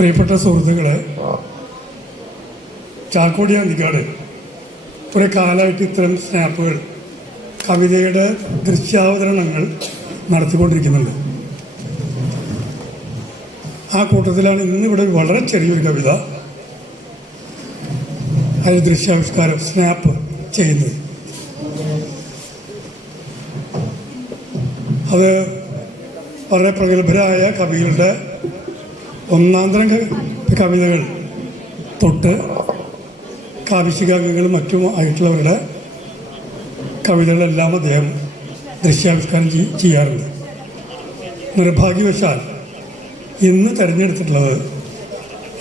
പ്രിയപ്പെട്ട സുഹൃത്തുക്കളെ, ചാക്കോടി അന്തിക്കാട് കുറേ കാലമായിട്ട് ഇത്തരം സ്നാപ്പുകൾ, കവിതയുടെ ദൃശ്യാവതരണങ്ങൾ നടത്തിക്കൊണ്ടിരിക്കുന്നുണ്ട്. ആ കൂട്ടത്തിലാണ് ഇന്നിവിടെ വളരെ ചെറിയൊരു കവിത, അതിൽ ദൃശ്യാവിഷ്കാരം സ്നാപ്പ് ചെയ്യുന്നത്. അത് വളരെ പ്രഗത്ഭരായ കവികളുടെ ഒന്നാന്തരം കവിതകൾ തൊട്ട് കാവ്യശികാംഗങ്ങളും മറ്റും ആയിട്ടുള്ളവരുടെ കവിതകളെല്ലാം അദ്ദേഹം ദൃശ്യാവിഷ്കാരം ചെയ്യാറുണ്ട്. നിർഭാഗ്യവശാൽ ഇന്ന് തിരഞ്ഞെടുത്തിട്ടുള്ളത്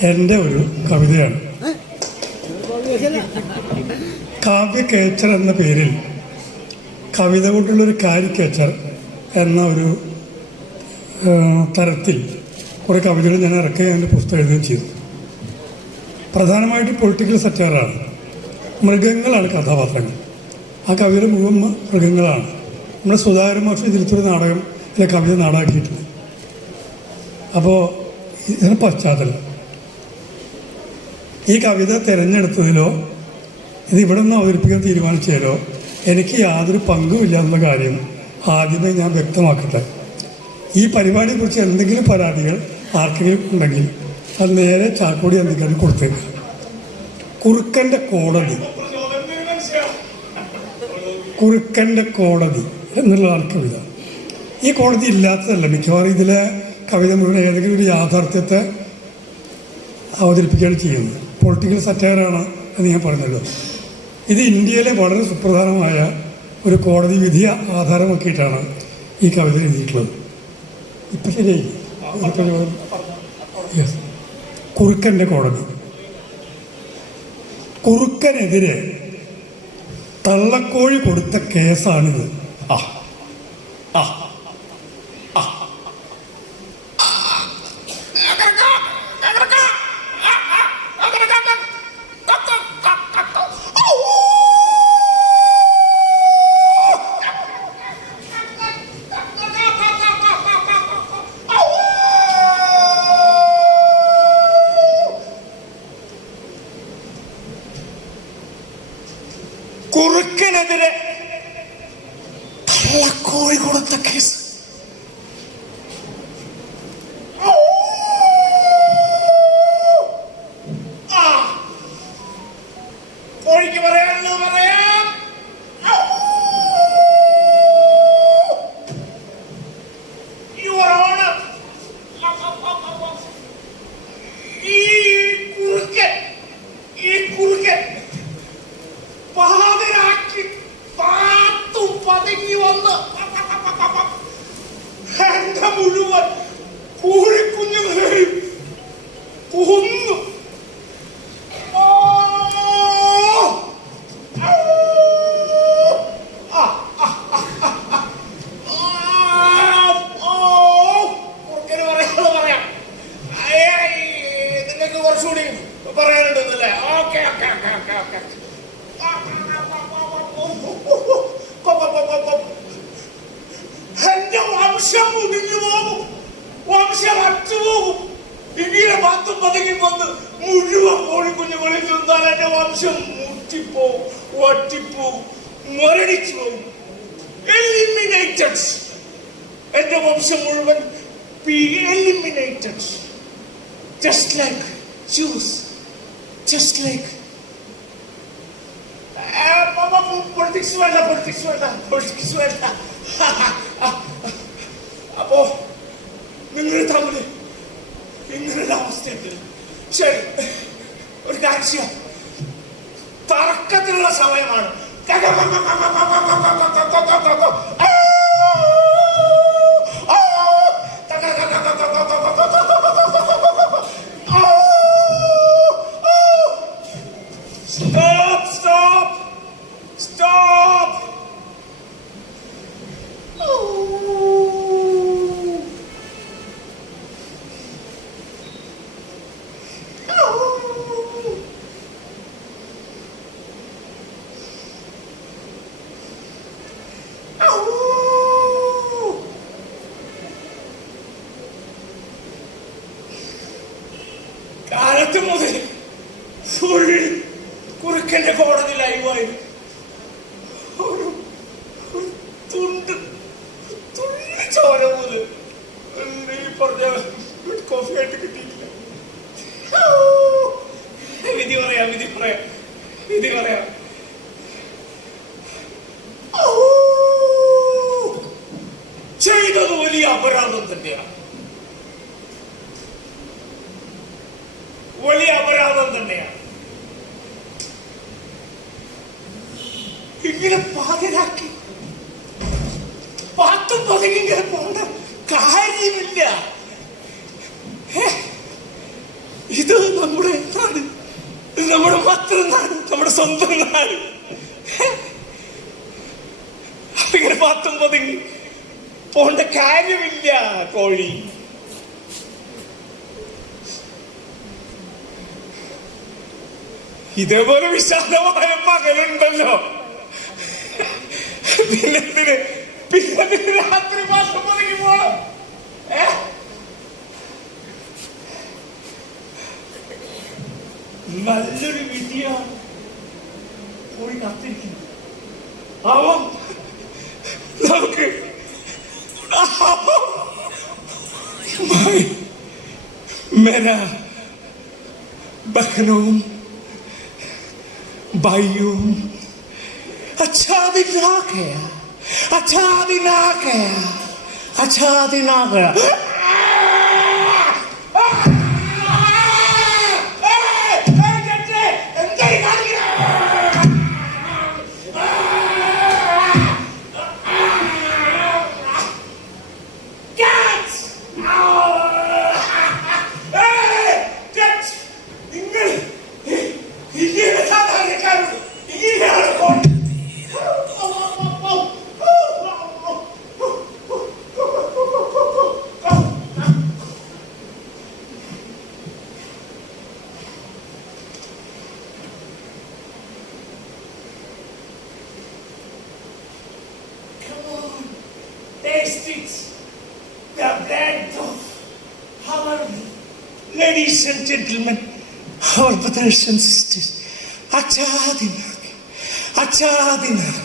എൻ്റെ ഒരു കവിതയാണ്. കാവ്യകേച്ചർ എന്ന പേരിൽ കവിത കൊണ്ടുള്ളൊരു കാരിക്കേച്ചർ എന്ന ഒരു തരത്തിൽ കുറേ കവിതകൾ ഞാൻ ഇറക്കുകയും എൻ്റെ പുസ്തകം എഴുതുകയും ചെയ്തു. പ്രധാനമായിട്ട് പൊളിറ്റിക്കൽ സെറ്റാറാണ്. മൃഗങ്ങളാണ് കഥാപാത്രങ്ങൾ. ആ കവിത മുഴുവൻ മൃഗങ്ങളാണ്. നമ്മുടെ സുധാകരൻ മാഷ് ഇതിലത്തൊരു നാടകം അല്ലെ കവിത നാടകമാക്കിയിട്ടുണ്ട്. അപ്പോൾ ഇതിന് പശ്ചാത്തലം, ഈ കവിത തിരഞ്ഞെടുത്തതിലോ ഇത് ഇവിടെ നിന്ന് അവതരിപ്പിക്കാൻ തീരുമാനിച്ചതിലോ എനിക്ക് യാതൊരു പങ്കുമില്ല എന്നുള്ള കാര്യം ആദ്യമേ ഞാൻ വ്യക്തമാക്കട്ടെ. ഈ പരിപാടിയെക്കുറിച്ച് എന്തെങ്കിലും പരാതികൾ ആർക്കെങ്കിലും ഉണ്ടെങ്കിൽ അത് നേരെ ചാക്കോടി അന്തിക്കാട് കൊടുത്തേക്ക്. കുറുക്കൻ്റെ കോടതി എന്നുള്ളതാണ് കവിത. ഈ കോടതി ഇല്ലാത്തതല്ല. മിക്കവാറും ഇതിലെ കവിത മുഴുവൻ ഏതെങ്കിലും ഒരു യാഥാർത്ഥ്യത്തെ അവതരിപ്പിക്കുകയാണ് ചെയ്യുന്നത്. പൊളിറ്റിക്കൽ സറ്റയറാണ് എന്ന് ഞാൻ പറഞ്ഞല്ലോ. ഇത് ഇന്ത്യയിലെ വളരെ സുപ്രധാനമായ ഒരു കോടതി വിധി ആധാരമാക്കിയിട്ടാണ് ഈ കവിത എഴുതിയിട്ടുള്ളത്. ഇപ്പം ശരിയായി. കുറുക്കൻ്റെ കോടതി. കുറുക്കനെതിരെ തള്ളക്കോഴി കൊടുത്ത കേസാണിത്. കുറുക്കനെതിരെ തള്ളക്കോഴി കൊടുത്ത കേസ്. കോഴിക്ക് പറയാനുള്ളത് പറയാം. യുവർ ഓണർ, ഈ കുറുക്കൻ പാതിരാക്കി പാത്തും പതുങ്ങി വന്ന് എന്റെ മുഴുവൻ കോഴിക്കുഞ്ഞുങ്ങളെയും കൊന്നു. പറയാം, നിങ്ങൾക്ക് കുറച്ചുകൂടി പറയാനുണ്ടെന്നല്ലേ? Okay okay okay okay okay എന്റെ വംശം മുടിഞ്ഞു പോകും, വംശം അറ്റുപോകും. ഇങ്ങനെ പത്തും പതുങ്ങി വന്ന് മുഴുവൻ കോഴിക്കുഞ്ഞുകളിൽ തിന്നാൽ എന്റെ വംശം മുട്ടിപ്പോവും, ഒട്ടിപ്പോവും, മരണിച്ചു പോകും. എലിമിനേറ്റഡ്. എന്റെ വംശം മുഴുവൻ eliminated. Just like juice, just like politics വേണ്ട. അപ്പോ നിങ്ങൾ തമ്മിൽ ഇങ്ങനൊരു അവസ്ഥയുണ്ട്. ശരി, ഒരു കാര്യം, തർക്കത്തിനുള്ള സമയമാണ്. Stop! Oh! കാലത്ത് മുതൽ ഫുൾ കുറുക്കന്റെ കോടതി ലൈവായിരുന്നു. ഒരു തുണ്ട് തുള്ളി ചോര പോലും ഈ പറഞ്ഞ കോഫി ആയിട്ട് കിട്ടിയിട്ടില്ല. വിധി പറയാം, വിധി പറയാം, വിധി പറയാം. ചെയ്തത് വലിയ അപരാധം തന്നെയാണ്, വലിയ അപരാധം തന്നെയാണ്. ഇങ്ങനെ പാതിരാക്കി പാത്തും പതുങ്ങിങ്ങനെ പോണ്ട കാര്യമില്ല. ഇത് നമ്മുടെ നാട്, ഇത് നമ്മുടെ മാത്രം നാട്, നമ്മുടെ സ്വന്തം നാട്. ഇങ്ങനെ പാത്തും പതുങ്ങി പോണ്ട കാര്യമില്ല കോഴി. ഇതേപോലെ വിശാലമായ പകലുണ്ടല്ലോ, പിന്നെ രാത്രി മാത്രം പതുങ്ങി പോണം. നല്ലൊരു വിധിയാണ് കോഴി കാത്തിരിക്കുന്നത്. ആവാം നമുക്ക് मेरा बहनों भाइयों, अच्छा दिन आ गया, अच्छा दिन आ गया, अच्छा दिन आ गया. Taste it, the blood of our ladies and gentlemen, our brothers and sisters. അച്ഛാദിനാകെ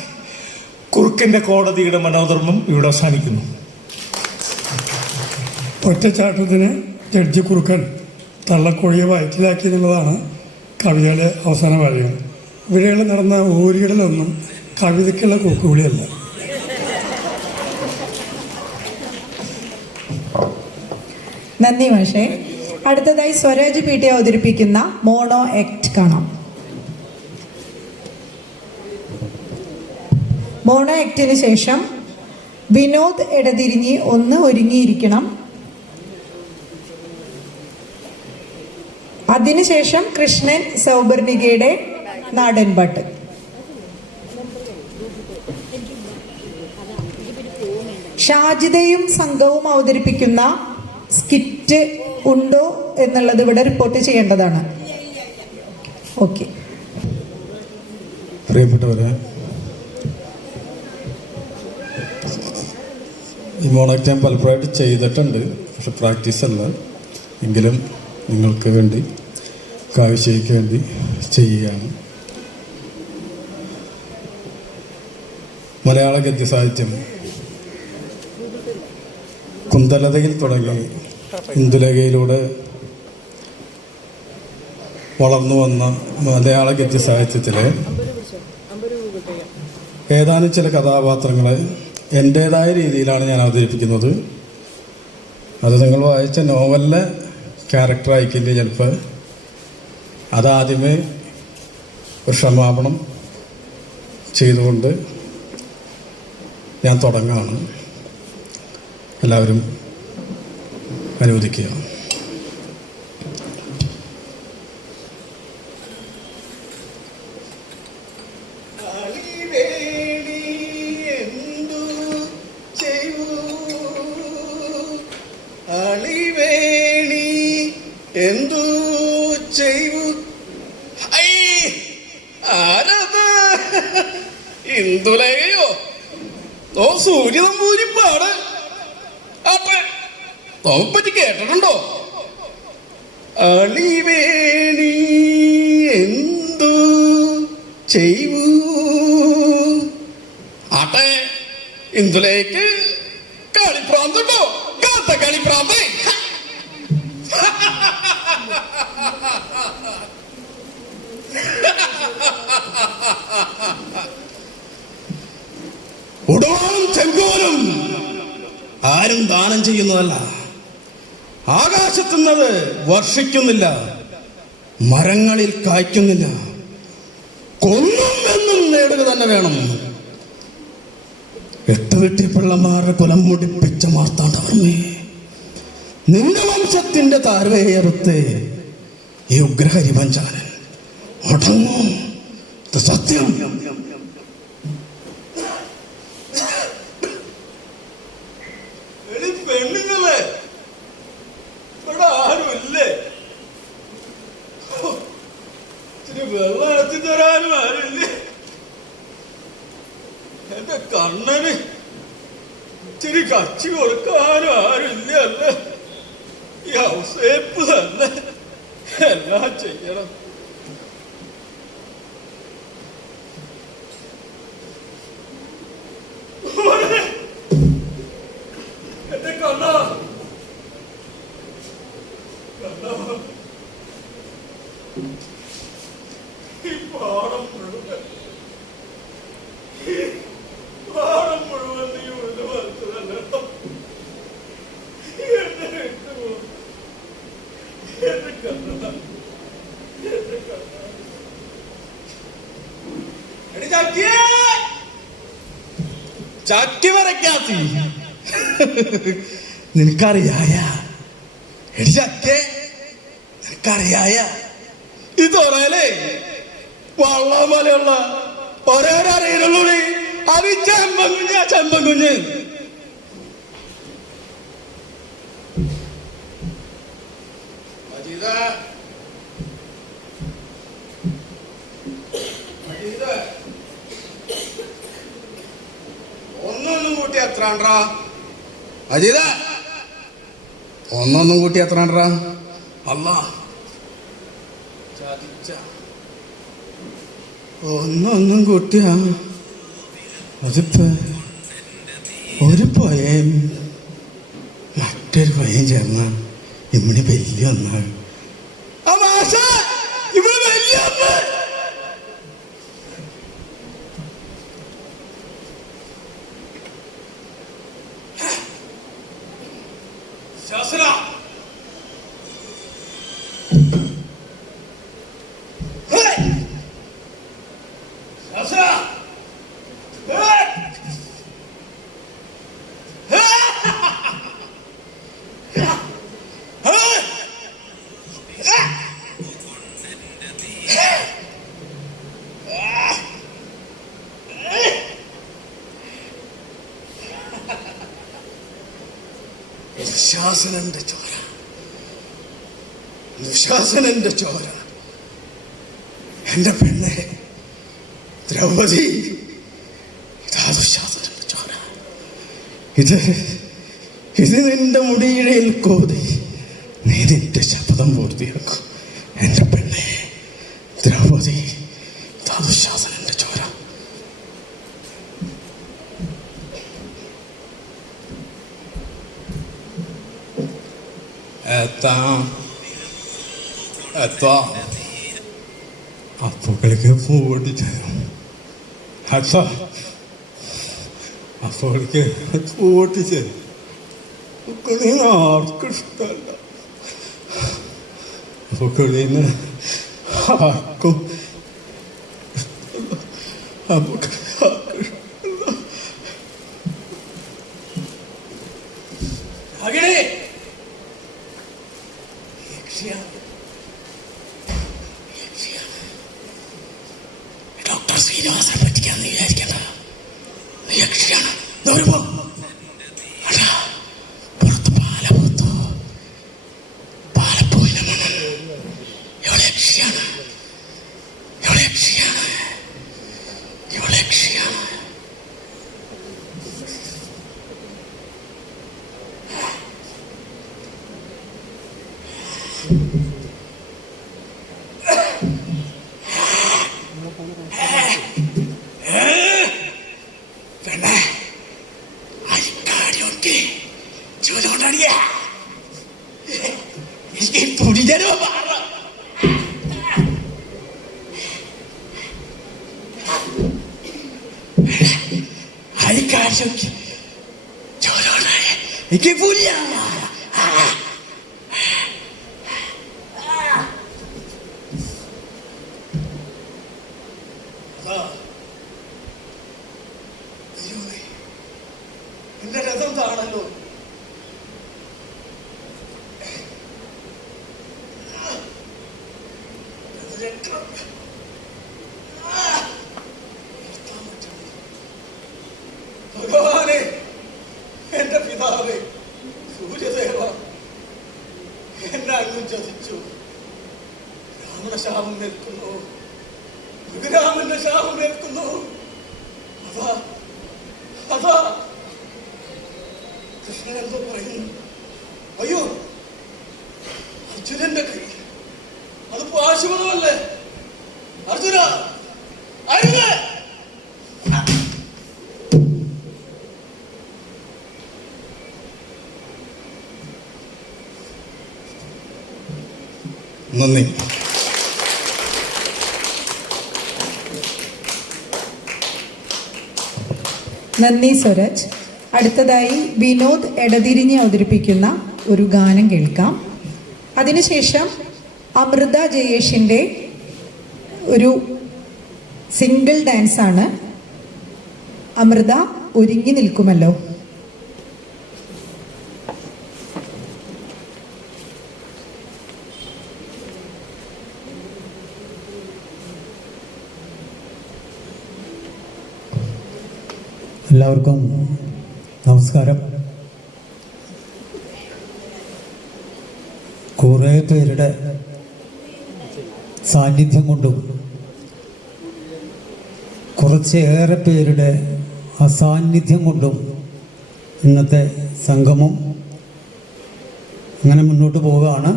കുറുക്കന്റെ കോടതിയുടെ മനോധർമ്മം ഇവിടെ അവസാനിക്കുന്നു. ഒറ്റച്ചാട്ടത്തിന് ജഡ്ജി കുറുക്കൻ തള്ളക്കോഴിയെ വയറ്റിലാക്കി എന്നുള്ളതാണ് കവിതയുടെ അവസാന വാചകം. ഇവിടെയുള്ള നടന്ന ഊരികളിലൊന്നും കവിതയ്ക്കുള്ള കൂക്കുവിളിയല്ല. നന്ദി മാഷേ. അടുത്തതായി സ്വരാജ് പി ടി അവതരിപ്പിക്കുന്ന മോണോ ആക്ട് കാണാം. മോണോ ആക്ടിന് ശേഷം വിനോദ് ഇടതിരിഞ്ഞ് ഒന്ന് ഒരുങ്ങിയിരിക്കണം. അതിനുശേഷം കൃഷ്ണൻ സൗപർണികയുടെ നാടൻപാട്ട്. ഷാജിദയും സംഘവും അവതരിപ്പിക്കുന്ന സ്കിറ്റ് ഉണ്ടോ എന്നുള്ളത് ഇവിടെ റിപ്പോർട്ട് ചെയ്യേണ്ടതാണ്. ഓക്കെ. പ്രിയപ്പെട്ടവരെ, ഈ മോണോആക്ട് ഞാൻ പലപ്പോഴായിട്ട് ചെയ്തിട്ടുണ്ട്, പക്ഷെ പ്രാക്ടീസ് അല്ല. എങ്കിലും നിങ്ങൾക്ക് വേണ്ടി, കാഴ്ചയ്ക്ക് വേണ്ടി ചെയ്യുകയാണ്. മലയാള ഗദ്യസാഹിത്യം കുന്തലതയിൽ തുടങ്ങി ഇന്ദുലേഖയിലൂടെ വളർന്നു വന്ന മലയാള ഗദ്യസാഹിത്യത്തിലെ ഏതാനും ചില കഥാപാത്രങ്ങളെ എൻ്റേതായ രീതിയിലാണ് ഞാൻ അവതരിപ്പിക്കുന്നത്. അത് നിങ്ങൾ വായിച്ച നോവലിലെ ക്യാരക്ടറായിക്കില്ല ചിലപ്പോൾ. അതാദ്യമേ ഒരു ക്ഷമാപണം ചെയ്തുകൊണ്ട് ഞാൻ തുടങ്ങുകയാണ്. എല്ലാവരും അനുവദിക്കുക. എന്തു ചെയ്യൂ? ആരത്? ഇന്ദുലേഖയോ? ഓ, സൂര്യനമ്പൂരിപ്പാട്. അപ്പൊ നോമ്പറ്റി കേട്ടിട്ടുണ്ടോ? അളിവേണി എന്തു ചെയ്യൂ ആട്ടെ ഇന്ദുലേക്ക് കളിപ്രാന്തോ കാത്ത കളിപ്രാന്ത് ഉടവാളും ചെങ്കോലും ആരും ദാനം ചെയ്യുന്നതല്ല. ആകാശത്തുന്നത് വർഷിക്കുന്നില്ല, മരങ്ങളിൽ കായ്ക്കുന്നില്ല. കൊന്നും എന്നും നേടുക തന്നെ വേണം. 8 വെട്ടിപ്പിള്ളമാരുടെ കുലം മുടിപ്പിച്ച മാർത്താണ്ഡവർമ്മേ, നിന്റെ വംശത്തിന്റെ താരവേയറുത്ത് ഈ ഉഗ്രഹരിപഞ്ചാരൻ അടങ്ങും. ഇത് സത്യം. പെണ്ണുങ്ങളെ ഇവിടെ ആരുമില്ലേ? ഇത്തിരി വെള്ളം എത്തി തരാനും ആരുമില്ലേ? എന്റെ കണ്ണന് ഇത്തിരി കച്ചി കൊടുക്കാനും ആരുമില്ല. അല്ലേ ഈ ഔസേപ്പ് തന്നെ എല്ലാം ചെയ്യണം. എന്റെ കണ്ണ ഈ പാടം മുഴുവൻ നീ ഉള്ളു വരച്ചതല്ലോ. എന്റെ കണ്ണ ചക്കി വരയ്ക്കാത്തി നിനക്കറിയായ എടി ചക്കേ, നിനക്കറിയായ ഇതൊറയിലേ വള്ളം പോലെയുള്ള ഓരോരറിയുള്ളൂ. അത് ചെമ്പൻകുഞ്ഞ ചെമ്പൻകുഞ്ഞ്. ഒന്നൊന്നും കൂട്ടി എത്രാണ്ടാ അജീത? ഒന്നൊന്നും കൂട്ടി എത്രാണ്ടാ? അല്ല ചതിച്ച ഒന്നൊന്നും കൂട്ടിയ അതിപ്പോ ഒരു പയ്യൻ മറ്റൊരു പയ്യൻ ചേർന്ന ഇമ്മണി വലിയ ഒന്നാണ്. ഇവിടെ വലിയ ഒന്ന് ശാസന ദുശാസനന്റെ ചോര, ദുശാസനന്റെ ചോര. എന്റെ പെണ്ണെ ദ്രൗപദി, ഇതാ ദുശാസനന്റെ ചോര. ഇത് നിന്റെ മുടിയിഴയിൽ കോതി നീ നിന്റെ ശപഥം പൂർത്തിയാക്കും. എന്റെ പെണ്ണെ ദ്രൗപദി, ഇതാ ദുശാസനന്റെ ചോര. അപ്പോഴേക്ക് ഓടിച്ചേരും. അപ്പോഴേക്ക് ഓടിച്ചേരും. നീ ആർക്കും ഇഷ്ടമല്ല. അപ്പോഴേന്ന് ആർക്കും ഡോക്ടർ ശ്രീനിവാസനെ പറ്റിക്കാന്ന് വിചാരിക്കണ്ട. യക്ഷിയാണ്. പുറത്ത് പാല പൂത്തു. പാലപ്പൂവിന്റെ മണം. ഇവളെ യക്ഷിയാണ്, ഇവളെ യക്ഷിയാണ്, ഇവളെ യക്ഷിയാണ്. ഇതരോ പാറ Aikaşık. Çororaya. İki fulya. എന്റെ രഥം താണല്ലോ. ഭഗവാനെ, എന്റെ പിതാവേ, സൂര്യദേവ, എന്നെ അങ്ങും ചതിച്ചു. രാമന്റെ ശാപം നിൽക്കുന്നു, രഘുരാമന്റെ ശാപം നിൽക്കുന്നു. അതാ അതാ കൃഷ്ണൻ എന്തോ പറയുന്നു. അയ്യോ, അർജുനന്റെ കൈ, അത് പാശുപതമല്ലേ? അർജുന, അരുത്! നന്ദി. നന്ദി സ്വരാജ്. അടുത്തതായി വിനോദ് എടതിരിഞ്ഞ് അവതരിപ്പിക്കുന്ന ഒരു ഗാനം കേൾക്കാം. അതിനുശേഷം അമൃത ജയേഷിൻ്റെ ഒരു സിംഗിൾ ഡാൻസാണ്. അമൃത ഒരുങ്ങി നിൽക്കുമല്ലോ. എല്ലാവർക്കും നമസ്കാരം. കുറേ പേരുടെ സാന്നിധ്യം കൊണ്ടും കുറച്ചേറെ പേരുടെ അസാന്നിധ്യം കൊണ്ടും ഇന്നത്തെ സംഗമം അങ്ങനെ മുന്നോട്ട് പോവുകയാണ്.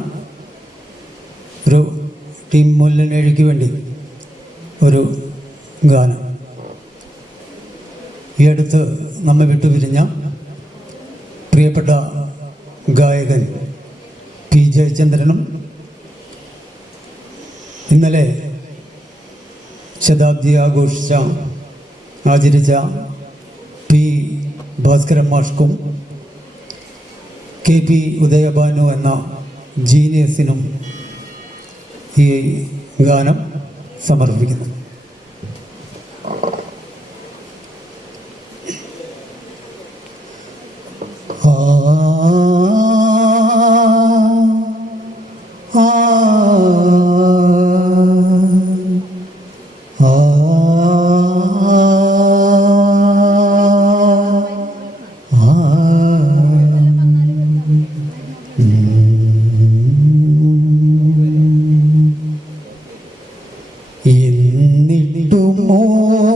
ഒരു ടീം മുല്ലനേഴിക്ക് വേണ്ടി ഒരു ഗാനം. ഈ അടുത്ത് നമ്മെ വിട്ടുപിരിഞ്ഞ പ്രിയപ്പെട്ട ഗായകൻ പി ജയചന്ദ്രനും ഇന്നലെ ശതാബ്ദി ആചരിച്ച പി ഭാസ്കരൻ മാഷ്ക്കും കെ പി ഉദയഭാനു എന്ന ജീനിയസിനും ഈ ഗാനം സമർപ്പിക്കുന്നു. എന്നിട്ടുമോ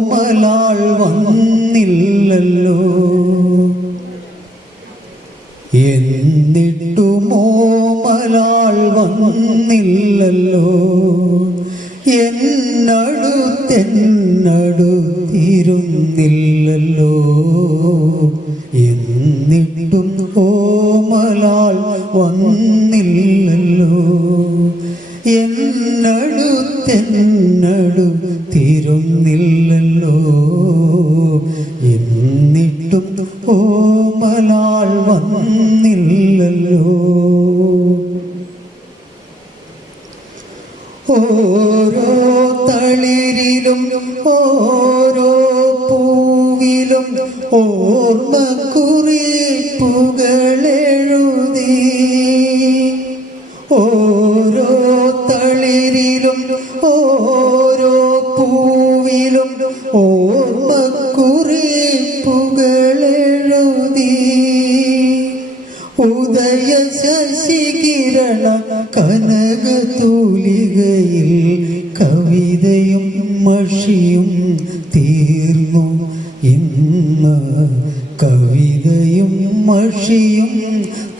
മലാൾ വന്നില്ലല്ലോ, എന്നിട്ടുമോ മലാൾ വന്നില്ലല്ലോ, എന്നടുത്തിരുന്നില്ലല്ലോ, എന്നിട്ടും ഓമലാൾ വന്നില്ലല്ലോ, എന്നടുത്തിരുന്നില്ലല്ലോ, എന്നിട്ടും ഓമലാൾ വന്നില്ലല്ലോ. ഓരോ തളിരിലും ഓരോ പൂവിലും ഓർമ്മക്കുറിപ്പുകളെഴുതി, ഓരോ തളിരിലും ഓരോ പൂവിലും ഓർമ്മക്കുറിപ്പുകളെഴുതി, ഉദയ ശശികിരണ കനകതൂലികയിൽ കവിതയും മഷിയും തീർന്നു ഇന്ന്, കവിതയും മഷിയും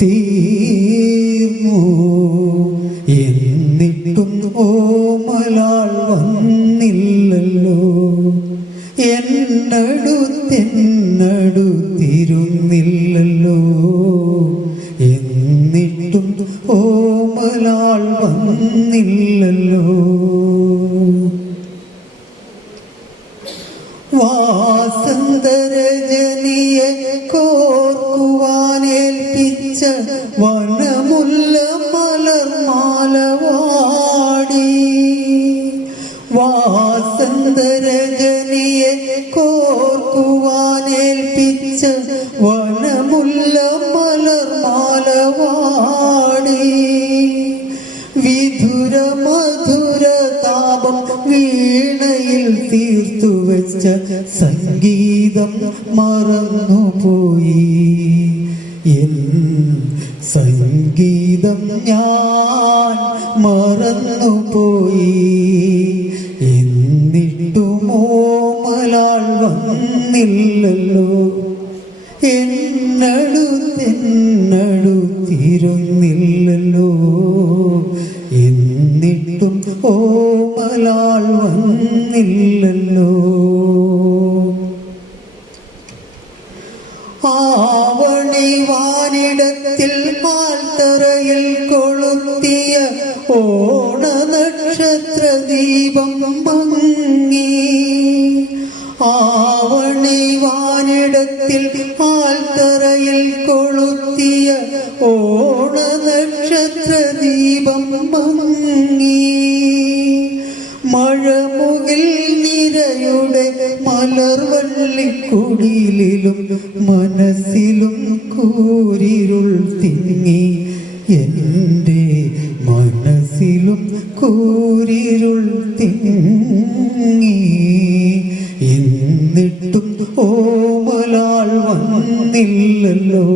തീർന്നു, എന്നിട്ടും ഓമലാൾ വന്നില്ലല്ലോ, എന്നടുത്തിരുന്നില്ലല്ലോ, എന്നിട്ടും ഓമലാൾ ഓമലാൾ വന്നില്ലല്ലോ. വാസന്തരജനിയെ കോർക്കുവാനേൽപ്പിച്ച വനമുല്ല മലർമാലവാടി. വാസന്തരജനിയെ കോർക്കുവാനേൽപ്പിച്ച വനമുല്ല മലർമാലവാടി. വിധുര മധുര താപം വീണയിൽ തീർത്തുവച്ച സംഗീതം മറന്നുപോയി. എൻ സംഗീതം ഞാൻ മറന്നുപോയി. എന്നിട്ടും ഓമലാൾ വന്നില്ലല്ലോ. എന്നടുത്തിരുന്നില്ലല്ലോ. എന്നിട്ടും ഓമലാൾ വന്നില്ലല്ലോ. ആവണി വാനിടത്തിൽ ആൽത്തറയിൽ കൊളുത്തിയ ഓണ നക്ഷത്ര ദീപം മങ്ങി. ആവണി വാനിടത്തിൽ ആൽത്തറയിൽ കൊളുത്തിയ ഓണ നക്ഷത്ര ദീപം മങ്ങി. മഴമുകിൽ നിരയുടെ മലർവള്ളിക്കുടിലും മനസ്സിലും കൂരിരുൾ തിങ്ങി. എൻ്റെ മനസ്സിലും കൂരിരുൾ തിങ്ങി. എന്നിട്ടും ഓമലാൾ വന്നില്ലല്ലോ.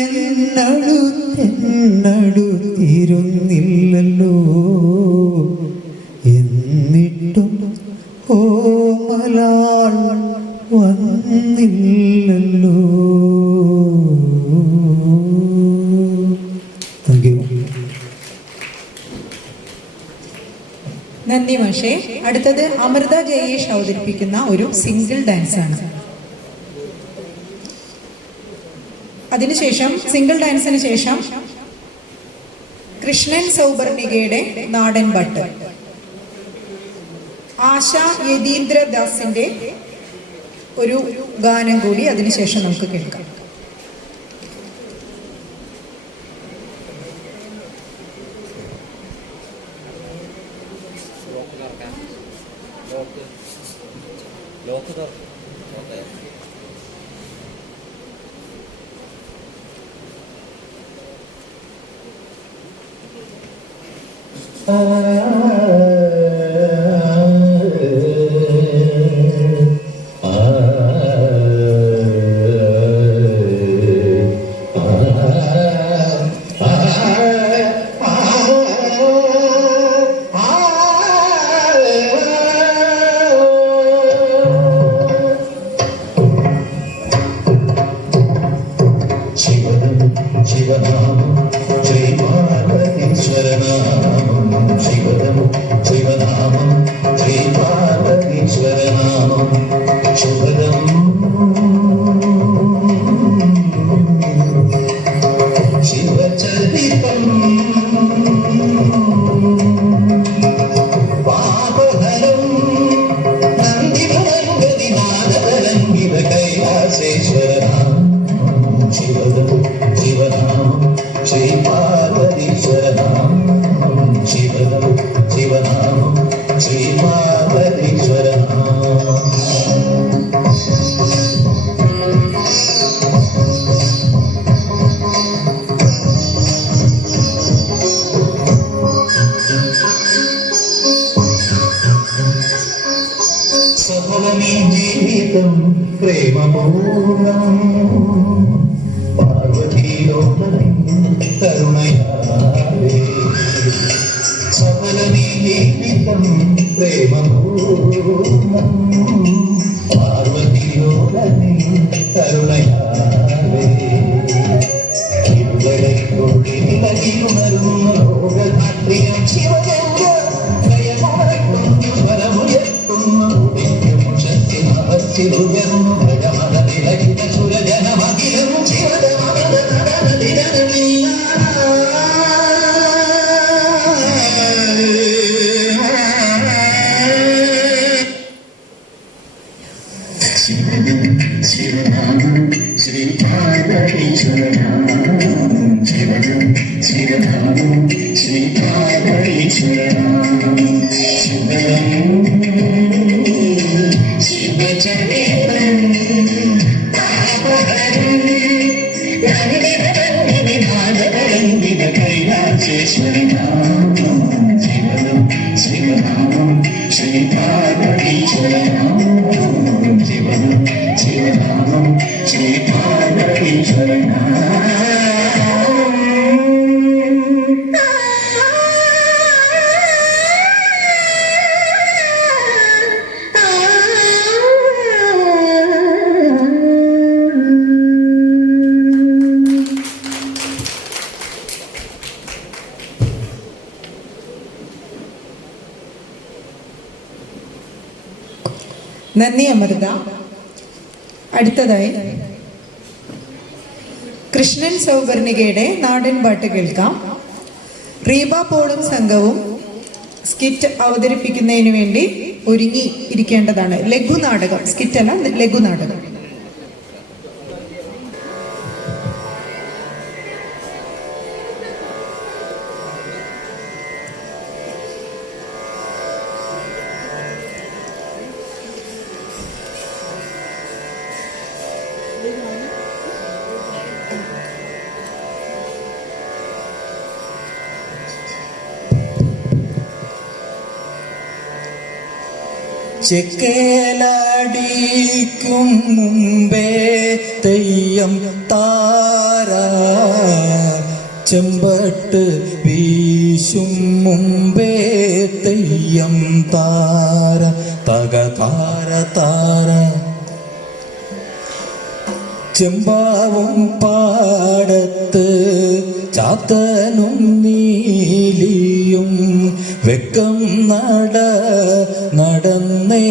എന്നടുത്തിരുന്നില്ലല്ലോ. എന്നിട്ടും ഓമലാൾ വന്നില്ലല്ലോ. Thank you. നന്ദി മാഷേ. അടുത്തത് അമൃത ജയേഷ് അവതരിപ്പിക്കുന്ന ഒരു സിംഗിൾ ഡാൻസ് ആണ്. അതിനുശേഷം സിംഗിൾ ഡാൻസിന് ശേഷം കൃഷ്ണൻ സൗപർണികയുടെ നാടൻ പാട്ട്, ആശ യതീന്ദ്രദാസിന്റെ ഒരു ഗാനം കൂടി അതിനുശേഷം നമുക്ക് കേൾക്കാം. ശിവനാമം ശ്രീപാർവതീശ്വരനാമം. ശിവനാമം ശ്രീപാർവതീശ്വരനാമം. ശുഭദം ശിവചരിതം പാപഹരം നന്ദിഭരംഗതിനാദരംഗിത കൈലാസേശ്വരനാമം. ശിവനാമം ശ്രീപാർവതീശ്വരനാമം. ശിവനാമം ശ്രീപാർവതീശ്വരനാമം. സഫലമീ ജീവിതം പ്രേമപൂർണം. പാർവതീലോകനെ കരുണയാലേ. സഫലമീ ജീവിതം പ്രേമപൂർണം. പാർവതീലോകനെ കരുണയാലേ. ഇരുളടയ്ക്കുള്ളിലകിലുണരുന്ന ലോകധാത്രിയം ശിവഗംഗ സ്വരമുയർത്തുന്ന ഉയർന്നു ഭഗവതിലകിത സുരജനമഖിലം ശിവദമ നന്ദി അമൃത. അടുത്തതായി കൃഷ്ണൻ സൗവർണികയുടെ നാടൻ പാട്ട് കേൾക്കാം. റീബ പോളും സംഘവും സ്കിറ്റ് അവതരിപ്പിക്കുന്നതിന് വേണ്ടി ഒരുങ്ങി ഇരിക്കേണ്ടതാണ്. ലഘുനാടകം, സ്കിറ്റല്ല, ലഘുനാടകം. ചെക്കേലടിക്കും മുമ്പേ തെയ്യം താര, ചെമ്പട്ട് വീശും മുമ്പേ തെയ്യം താര, തക താര താര. ചെമ്പാവും പാടത്ത് ചാത്തനും നീലിയും വെക്കം നടന്നേ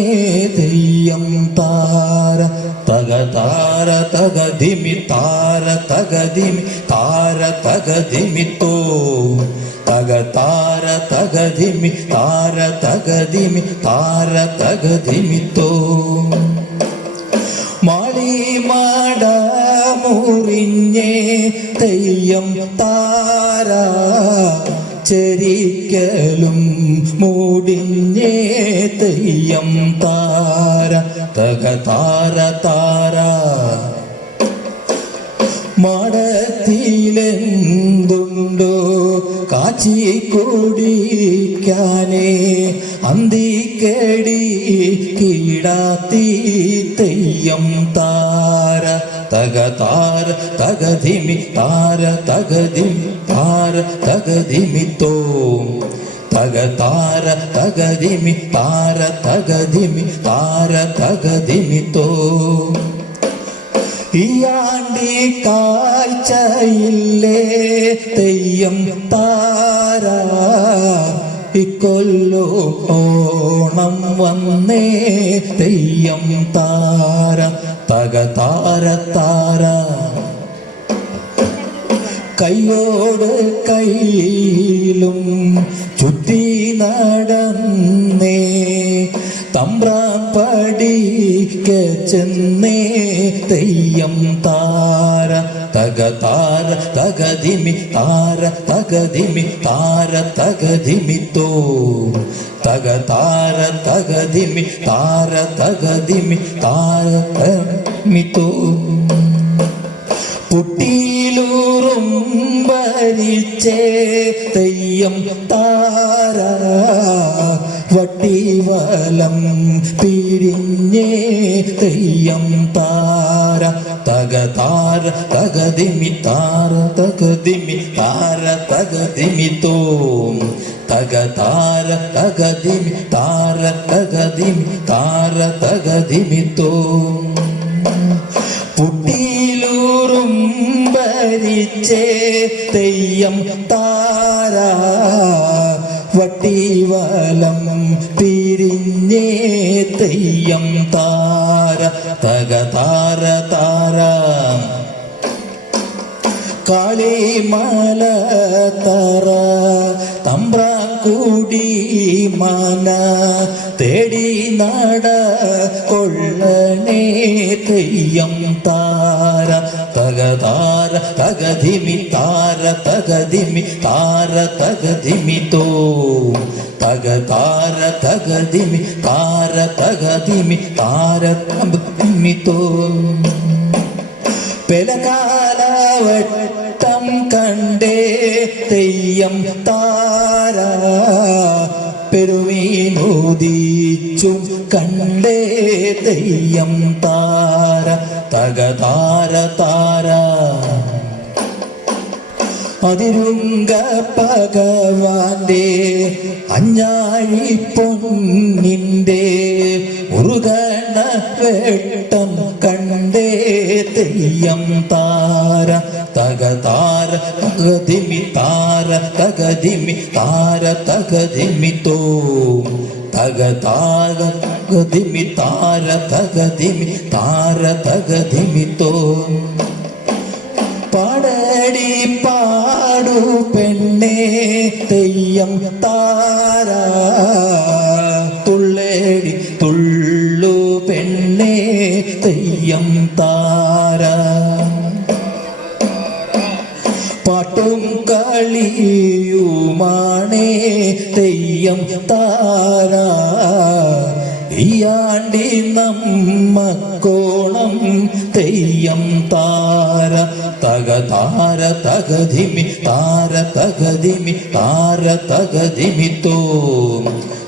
തെയ്യം താര, തക താര തകതിമി താര തകതിമി താര തകതിമിത്തോ, തക താര തകതിമി താര തകതിമി താര തകതിമിത്തോ. മാളിമാട മുറിഞ്ഞേ തെയ്യം താര, ചെരിക്കലും മൂടിഞ്ഞേ തെയ്യം താര, തക താര താര. മാടത്തിലെന്തുണ്ടോ കാച്ചി കുടിക്കാനേ, അന്തിക്കടി കീടാത്തി തെയ്യം താര, തക താര തകതിമി താര തകതിമി താര തകതിമിത്തോ, തക താര തകതിമി താര തകതിമി താര തകതിമിത്തോ. ഈയാണ്ടി കാഴ്ചയില്ലേ തെയ്യം താര, ഇക്കൊല്ലോ ഓണം വന്നേ തെയ്യം താര, തക താര താര. കൈയോട് കയ്യിലും ചുറ്റി നടന്നേ, തമ്പ്രാൻ പടിക്ക ചെന്നേ തെയ്യം താര, തക താര തകതിമി താര തകതിമി താര തകതിമിത്തോ, തക താര തകതിമി താര തകതിമി താര തകതിമിത്തോ. പുട്ടിയിലൂറും ഭരിച്ചേ തെയ്യം താര, വട്ടിവലം പിരിഞ്ഞേ തെയ്യം താര, തക താര തകതിമി താര തകതിമി താര തകതിമിത്തോ, തക താര തകതിമി താര തകതിമി താര തകതിമിത്തോ. പുട്ടിയിലൂറും ഭരിച്ചേ തെയ്യം താര, വട്ടിവലം പിരിഞ്ഞേ തെയ്യം താര, തക താര താര. കാളിമല തറ തമ്പ്രാൻ കൂടി മന തേടി നട കൊള്ളണേ തെയ്യം താര, തക തകതാര തകധിമി താര തകധിമി താര തകധിമി തോ തകതാര തകധിമി താര തകധിമി താര തകധിമി തോ പെലകാലവട്ടം കണ്ടേ തെയ്യം താര പെരുമീനുദിച്ചും കണ്ടേ തെയ്യം താര തകതാര താര അതിരുങ്ക ഭഗവാന്റെ അഞ്ഞാഴി പൊന്നിൻ്റെ മുറുകണ വെട്ടം കണ്ടേ തെയ്യം താര തകതാര തകധിമി താര തകധിമി താര തകധിമി തോ തകതാര തകധിമി താര തകധിമി താര തകധിമി തോ പാടടി പാടു പെണ്ണേ തെയ്യം താര തുള്ളേടി തുള്ളു പെണ്ണേ തെയ്യം താര പാട്ടും കളിയുമാണേ തെയ്യം താര ഈയാണ്ടി നമ്മക്കോണം തെയ്യം താര തകതാര തകധിമി താര തകധിമി താര തകധിമി തോ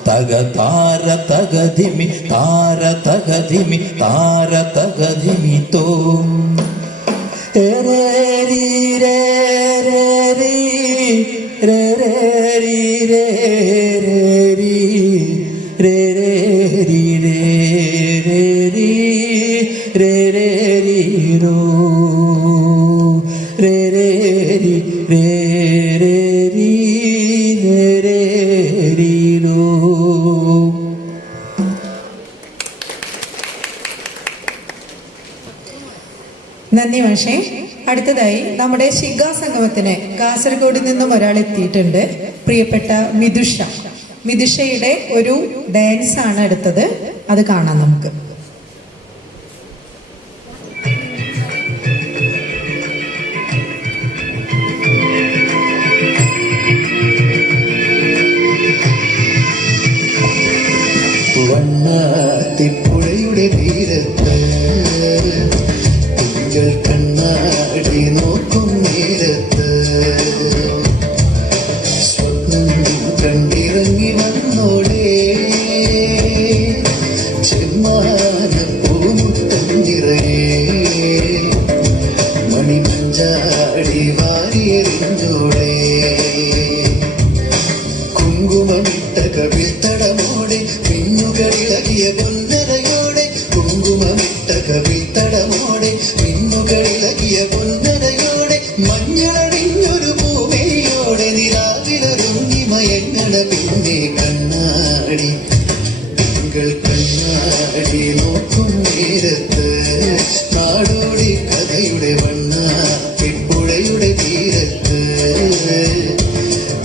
തകതാര തകധിമി താര തകധിമി താര തകധിമി തോ രേ രി രേ രേ രി രേ രേ രി രേ രേ രി രേ രേ രി രേ രേ രി രേ രേ രി രോ രേ രേ രി രേ രേ രി രേ രേ രി രോ. നന്ദി മാഷേ. അടുത്തതായി നമ്മുടെ ശിഖ സംഗമത്തിന് കാസർഗോഡ് നിന്നും ഒരാൾ എത്തിയിട്ടുണ്ട്. പ്രിയപ്പെട്ട മിതുഷ. മിതുഷയുടെ ഒരു ഡാൻസ് ആണ് അടുത്തത്, അത് കാണാം നമുക്ക്. വണ്ണാത്തിപ്പുഴയുടെ തീരത്ത് തിങ്കൾ കണ്ണാടി നോക്കും നേരത്ത് സ്വപ്നം കണ്ടിറങ്ങി വന്നോടെ ചെമ്മാനപ്പൂമുട്ടം നിറയെ മണിമഞ്ചാടി വാരിയെറിഞ്ഞോടെ കുങ്കുമമിട്ട കവിൾത്തടമോടെ മിന്നുകളിളകിയ പൊന്നരയോടെ കുങ്കുമമിട്ട കവിൾത്തടമോടെ മിന്നുകളിളകിയ പൊന്നരയോടെ മഞ്ഞളണിഞ്ഞൊരു പൂവെയോടെ നിലാവിലൊരുങ്ങി മയങ്ങണ പിന്നെ കണ്ണാടി തിങ്കൾ കണ്ണാടി നോക്കും നേരത്ത് നാടോടി കഥയുടെ വണ്ണാത്തിപ്പുഴയുടെ തീരത്ത്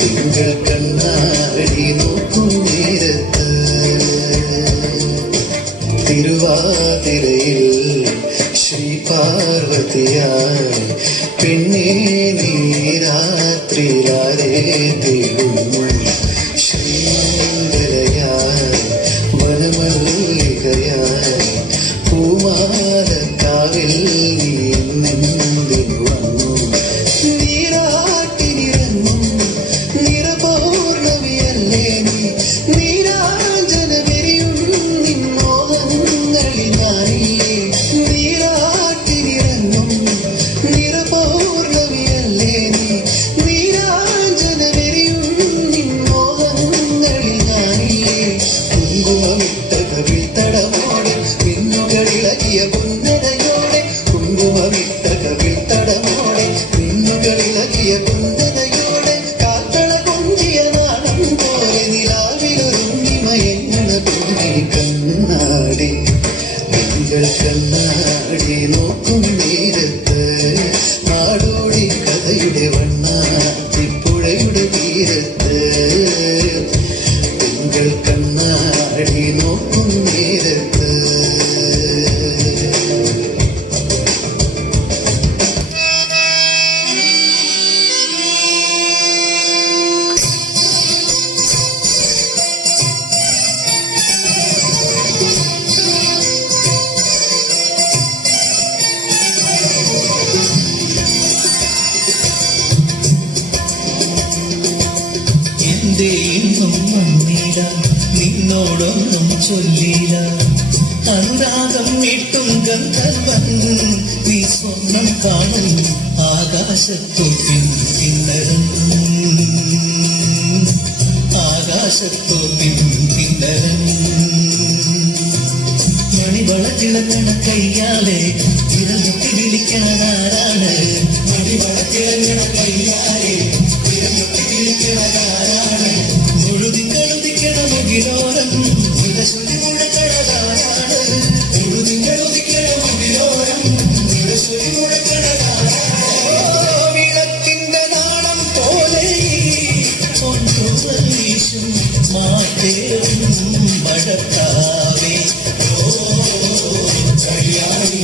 തിങ്കൾ കണ്ണാടി നോക്കും നേരത്ത് തിരുവാതിരയിൽ ശ്രീ പാർവതിയായി പെണ്ണേ നീ രാത്രിയിലാരെ തേടുന്നു ശ്രീധരയായി വനമല്ലികയായി പൂമാലക്കാവിൽ നീ നിന്നിൽ വന്നു നീരാട്ടിനിറങ്ങും നിറപൗർണമിയല്ലേ നീ നീരാജന വിരിയും നിന്നോഹങ്ങളിനായില്ലേ നീരാട്ടിനിറങ്ങും നിറപൗർണമിയല്ലേ നീ നീരാജന വിരിയും നിന്നോഹങ്ങളിനായില്ലേ കുങ്കുമമിട്ട കവിൾത്തടമോടെ മിന്നുകളിളകിയ പൊന്നരയോടെ കുങ്കുമമിട്ട കവിൾത്തടമോടെ മിന്നുകളിളകിയ പൊന്നരയോടെ കാത്തള കൊഞ്ചിയ നാടം പോലെ നിലാവിലൊരുങ്ങി മയങ്ങണ പിന്നെ കണ്ണാടി തിങ്കൾ കണ്ണാടി നോക്കും നേരത്ത് നാടോടി കഥയുടെ വണ്ണാത്തിപ്പുഴയുടെ തീരത്ത് തിങ്കൾ കണ്ണാടി നോക്കും നേരത്ത് ഇന്നും വന്നില്ല, നിന്നോടൊന്നും ചൊല്ലില്ല. അനുരാഗം വീട്ടും ഗന്ധർവൻ, നീ സ്വർണം കാണും ആകാശത്തൊപ്പിൻ കിന്നരൻ, ആകാശത്തൊപ്പിൻ കിന്നരൻ. മണിവളത്തിളങ്ങണ കയ്യാലെ വിരമുട്ടി വിളിക്കാനാരാണ്? മണിവളത്തിളങ്ങണ കയ്യാലെ വിരമുട്ടി വിളിക്കാനാരാണ്? മുഴുതിങ്കളുദിക്കണ മുകിലോരം വിരശുതി മുഴക്കണതാരാണ്? മുഴുതിങ്കളുദിക്കണ മുകിലോരം വിരശുതി മുഴക്കണതാരാണ്? വിളക്കിന്റെ നാളം പോലെ പൊൻതൂവൽ വീശും മാറ്റേറും മഴക്കാവേ. കയ്യാളി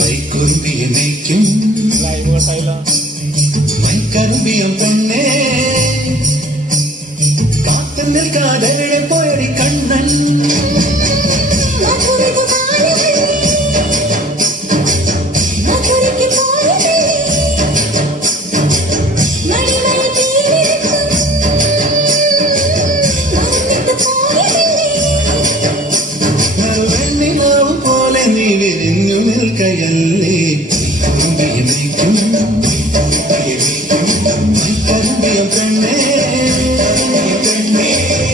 കൈക്കുറുമ്പിയെ നയിക്കും മൈക്കറുമ്പിയം പൊന്നേ, കാത്തു നിൽക്കാതെ പോയടി കണ്ണൻ. വെണ്ണിലാവ് പോലെ നീ വിരിഞ്ഞു നിൽക്കയല്ലേ, കുറുമ്പിയെ നയിക്കും മൈക്കറുമ്പിയം പെണ്ണേ, പെണ്ണേ,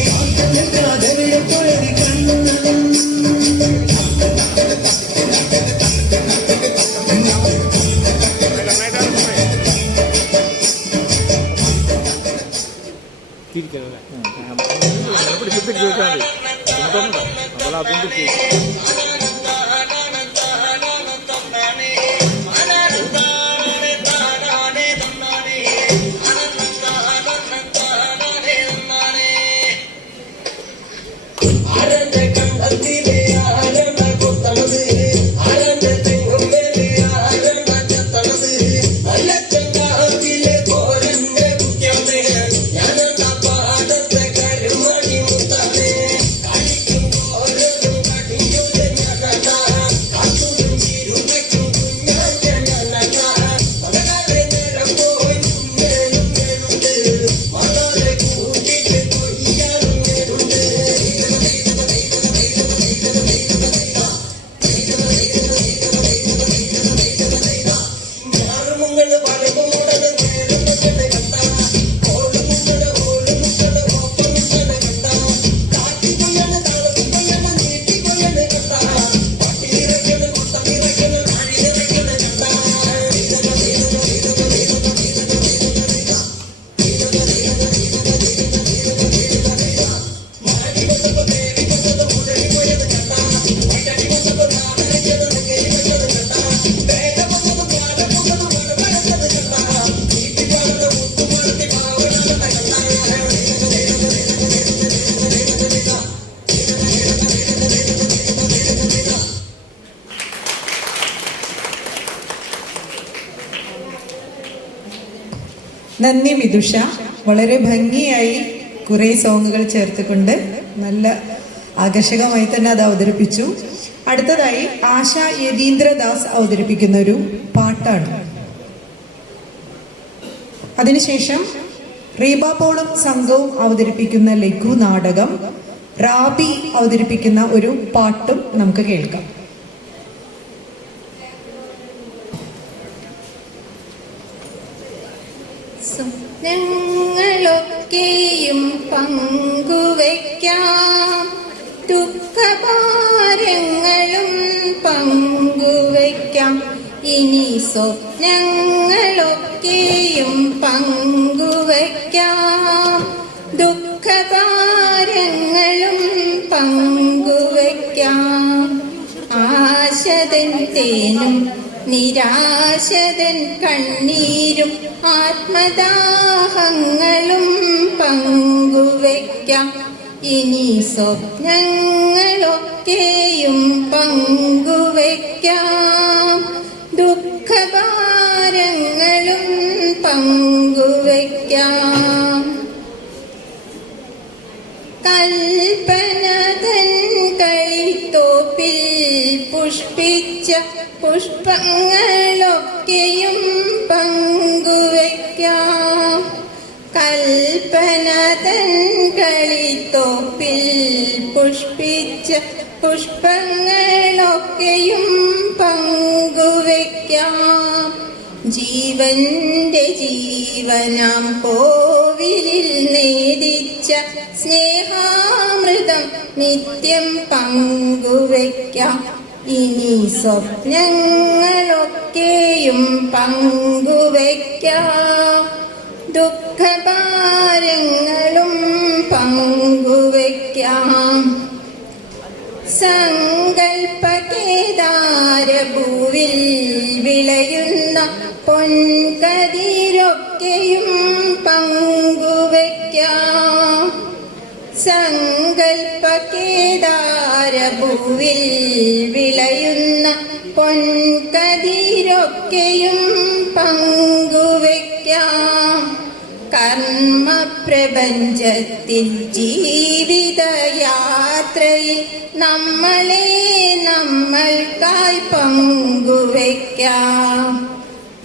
കാത്തു നിൽക്കാതെ പോയടി കണ്ണൻ. നന്ദി വിദുഷ. വളരെ ഭംഗിയായി കുറേ സോങ്ങുകൾ ചേർത്തുകൊണ്ട് നല്ല ആകർഷകമായി തന്നെ അത് അവതരിപ്പിച്ചു. അടുത്തതായി ആശ യതീന്ദ്രദാസ് അവതരിപ്പിക്കുന്ന ഒരു പാട്ടാണ്. അതിനുശേഷം റീബ പോളും സംഘവും അവതരിപ്പിക്കുന്ന ലഘു നാടകം, റാബി അവതരിപ്പിക്കുന്ന ഒരു പാട്ടും നമുക്ക് കേൾക്കാം. സ്വപ്നങ്ങളൊക്കെയും പങ്കുവയ്ക്കാം, ദുഃഖഭാരങ്ങളും പങ്കുവയ്ക്കാം. ഇനി സ്വപ്നങ്ങളൊക്കെയും പങ്കുവയ്ക്കാം, ദുഃഖഭാരങ്ങളും പങ്കുവയ്ക്കാം. ആശതൻ തേനും നിരാശതൻ കണ്ണീരും ആത്മദാഹങ്ങളും പങ്കുവയ്ക്കാം. ഇനി സ്വപ്നങ്ങളൊക്കെയും പങ്കുവയ്ക്കാം, ദുഃഖഭാരങ്ങളും പങ്കുവയ്ക്കാം. കൽപ്പന തൻ കളിത്തോപ്പിൽ പുഷ്പിച്ച പുഷ്പങ്ങളൊക്കെയും പങ്കുവയ്ക്കാം. കൽപ്പന തൻ കളിത്തോപ്പിൽ പുഷ്പിച്ച പുഷ്പങ്ങളൊക്കെയും പങ്കുവയ്ക്കാം. ജീവന്റെ ജീവനാം കോവിലിൽ നേദിച്ച സ്നേഹാമൃതം നിത്യം പങ്കുവയ്ക്കാം. ഇനി സ്വപ്നങ്ങളൊക്കെയും പങ്കുവയ്ക്കാം, ദുഃഖഭാരങ്ങളും പങ്കുവയ്ക്കാം. സങ്കൽപ്പകേദാരഭൂവിൽ വിളയുന്ന പൊൻകതിരൊക്കെയും പങ്കുവയ്ക്കാം. സങ്കൽപ്പകേദാരഭൂവിൽ വിളയുന്ന പൊൻകതിരൊക്കെയും പങ്കുവയ്ക്കാം. കർമ്മപ്രപഞ്ചത്തിൽ ജീവിതയാത്രയിൽ നമ്മളെ നമ്മൾക്കായി പങ്കുവയ്ക്കാം.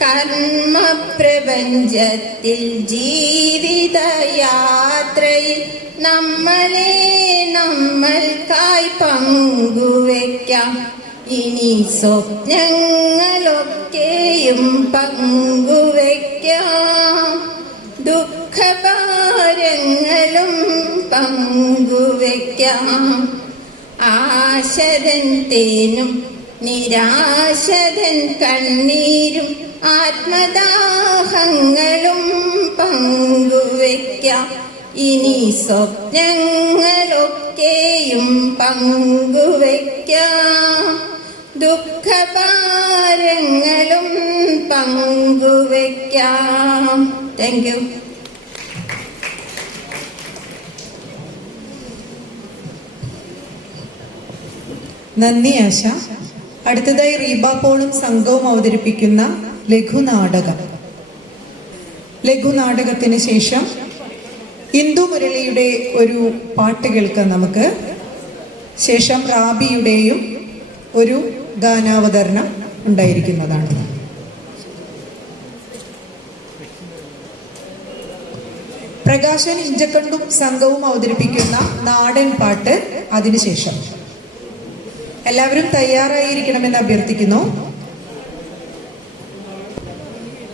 കർമ്മപ്രപഞ്ചത്തിൽ ജീവിതയാത്രയിൽ നമ്മളെ നമ്മൾക്കായി പങ്കുവയ്ക്കാം. ഇനി സ്വപ്നങ്ങളൊക്കെയും പങ്കുവയ്ക്കാം, ദുഃഖഭാരങ്ങളും പങ്കുവയ്ക്കാം. ആശതൻ തേനും നിരാശതൻ കണ്ണീരും ആത്മദാഹങ്ങളും പങ്കുവയ്ക്കാം. ഇനി സ്വപ്നങ്ങളൊക്കെയും പങ്കുവയ്ക്കാം, ദുഃഖഭാരങ്ങളും പങ്കുവയ്ക്കാം. Thank you. നന്ദി ആശ. അടുത്തതായി റീബ പോളും സംഘവും അവതരിപ്പിക്കുന്ന ലഘുനാടകം. ലഘുനാടകത്തിന് ശേഷം ഇന്ദു മുരളിയുടെ ഒരു പാട്ട് കേൾക്കാം നമുക്ക്. ശേഷം റാബിയുടെയും ഒരു ഗാനാവതരണം ഉണ്ടായിരിക്കുന്നതാണ്. പ്രകാശൻ ഇഞ്ചക്കണ്ടും സംഘവും അവതരിപ്പിക്കുന്ന നാടൻ പാട്ട് അതിനുശേഷം. എല്ലാവരും തയ്യാറായിരിക്കണമെന്ന് അഭ്യർത്ഥിക്കുന്നു.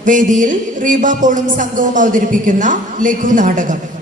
വേദിയിൽ റീബ പോളും സംഘവും അവതരിപ്പിക്കുന്ന ലഘുനാടകം.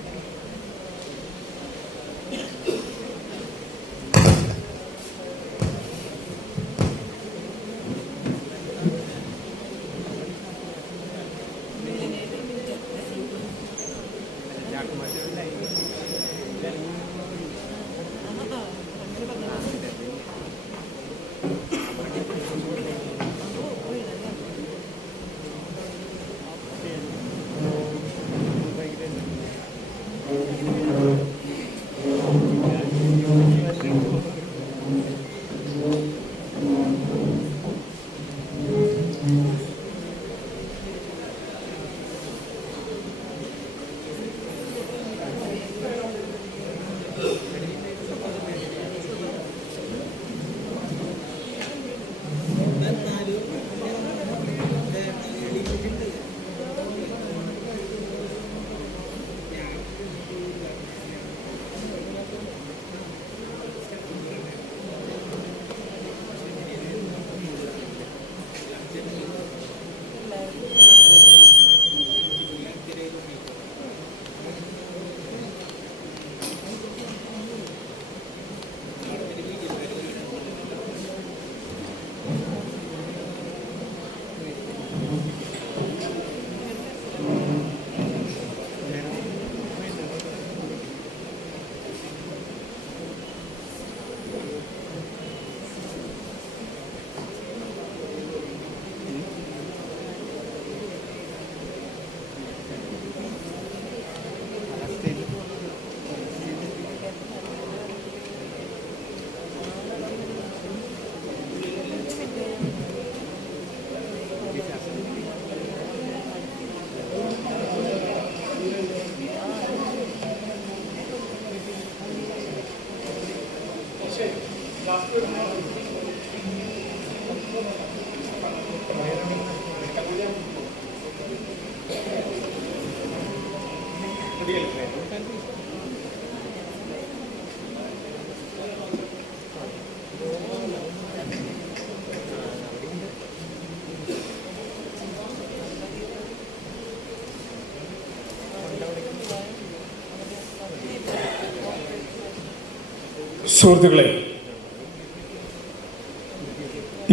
സുഹൃത്തുക്കളെ,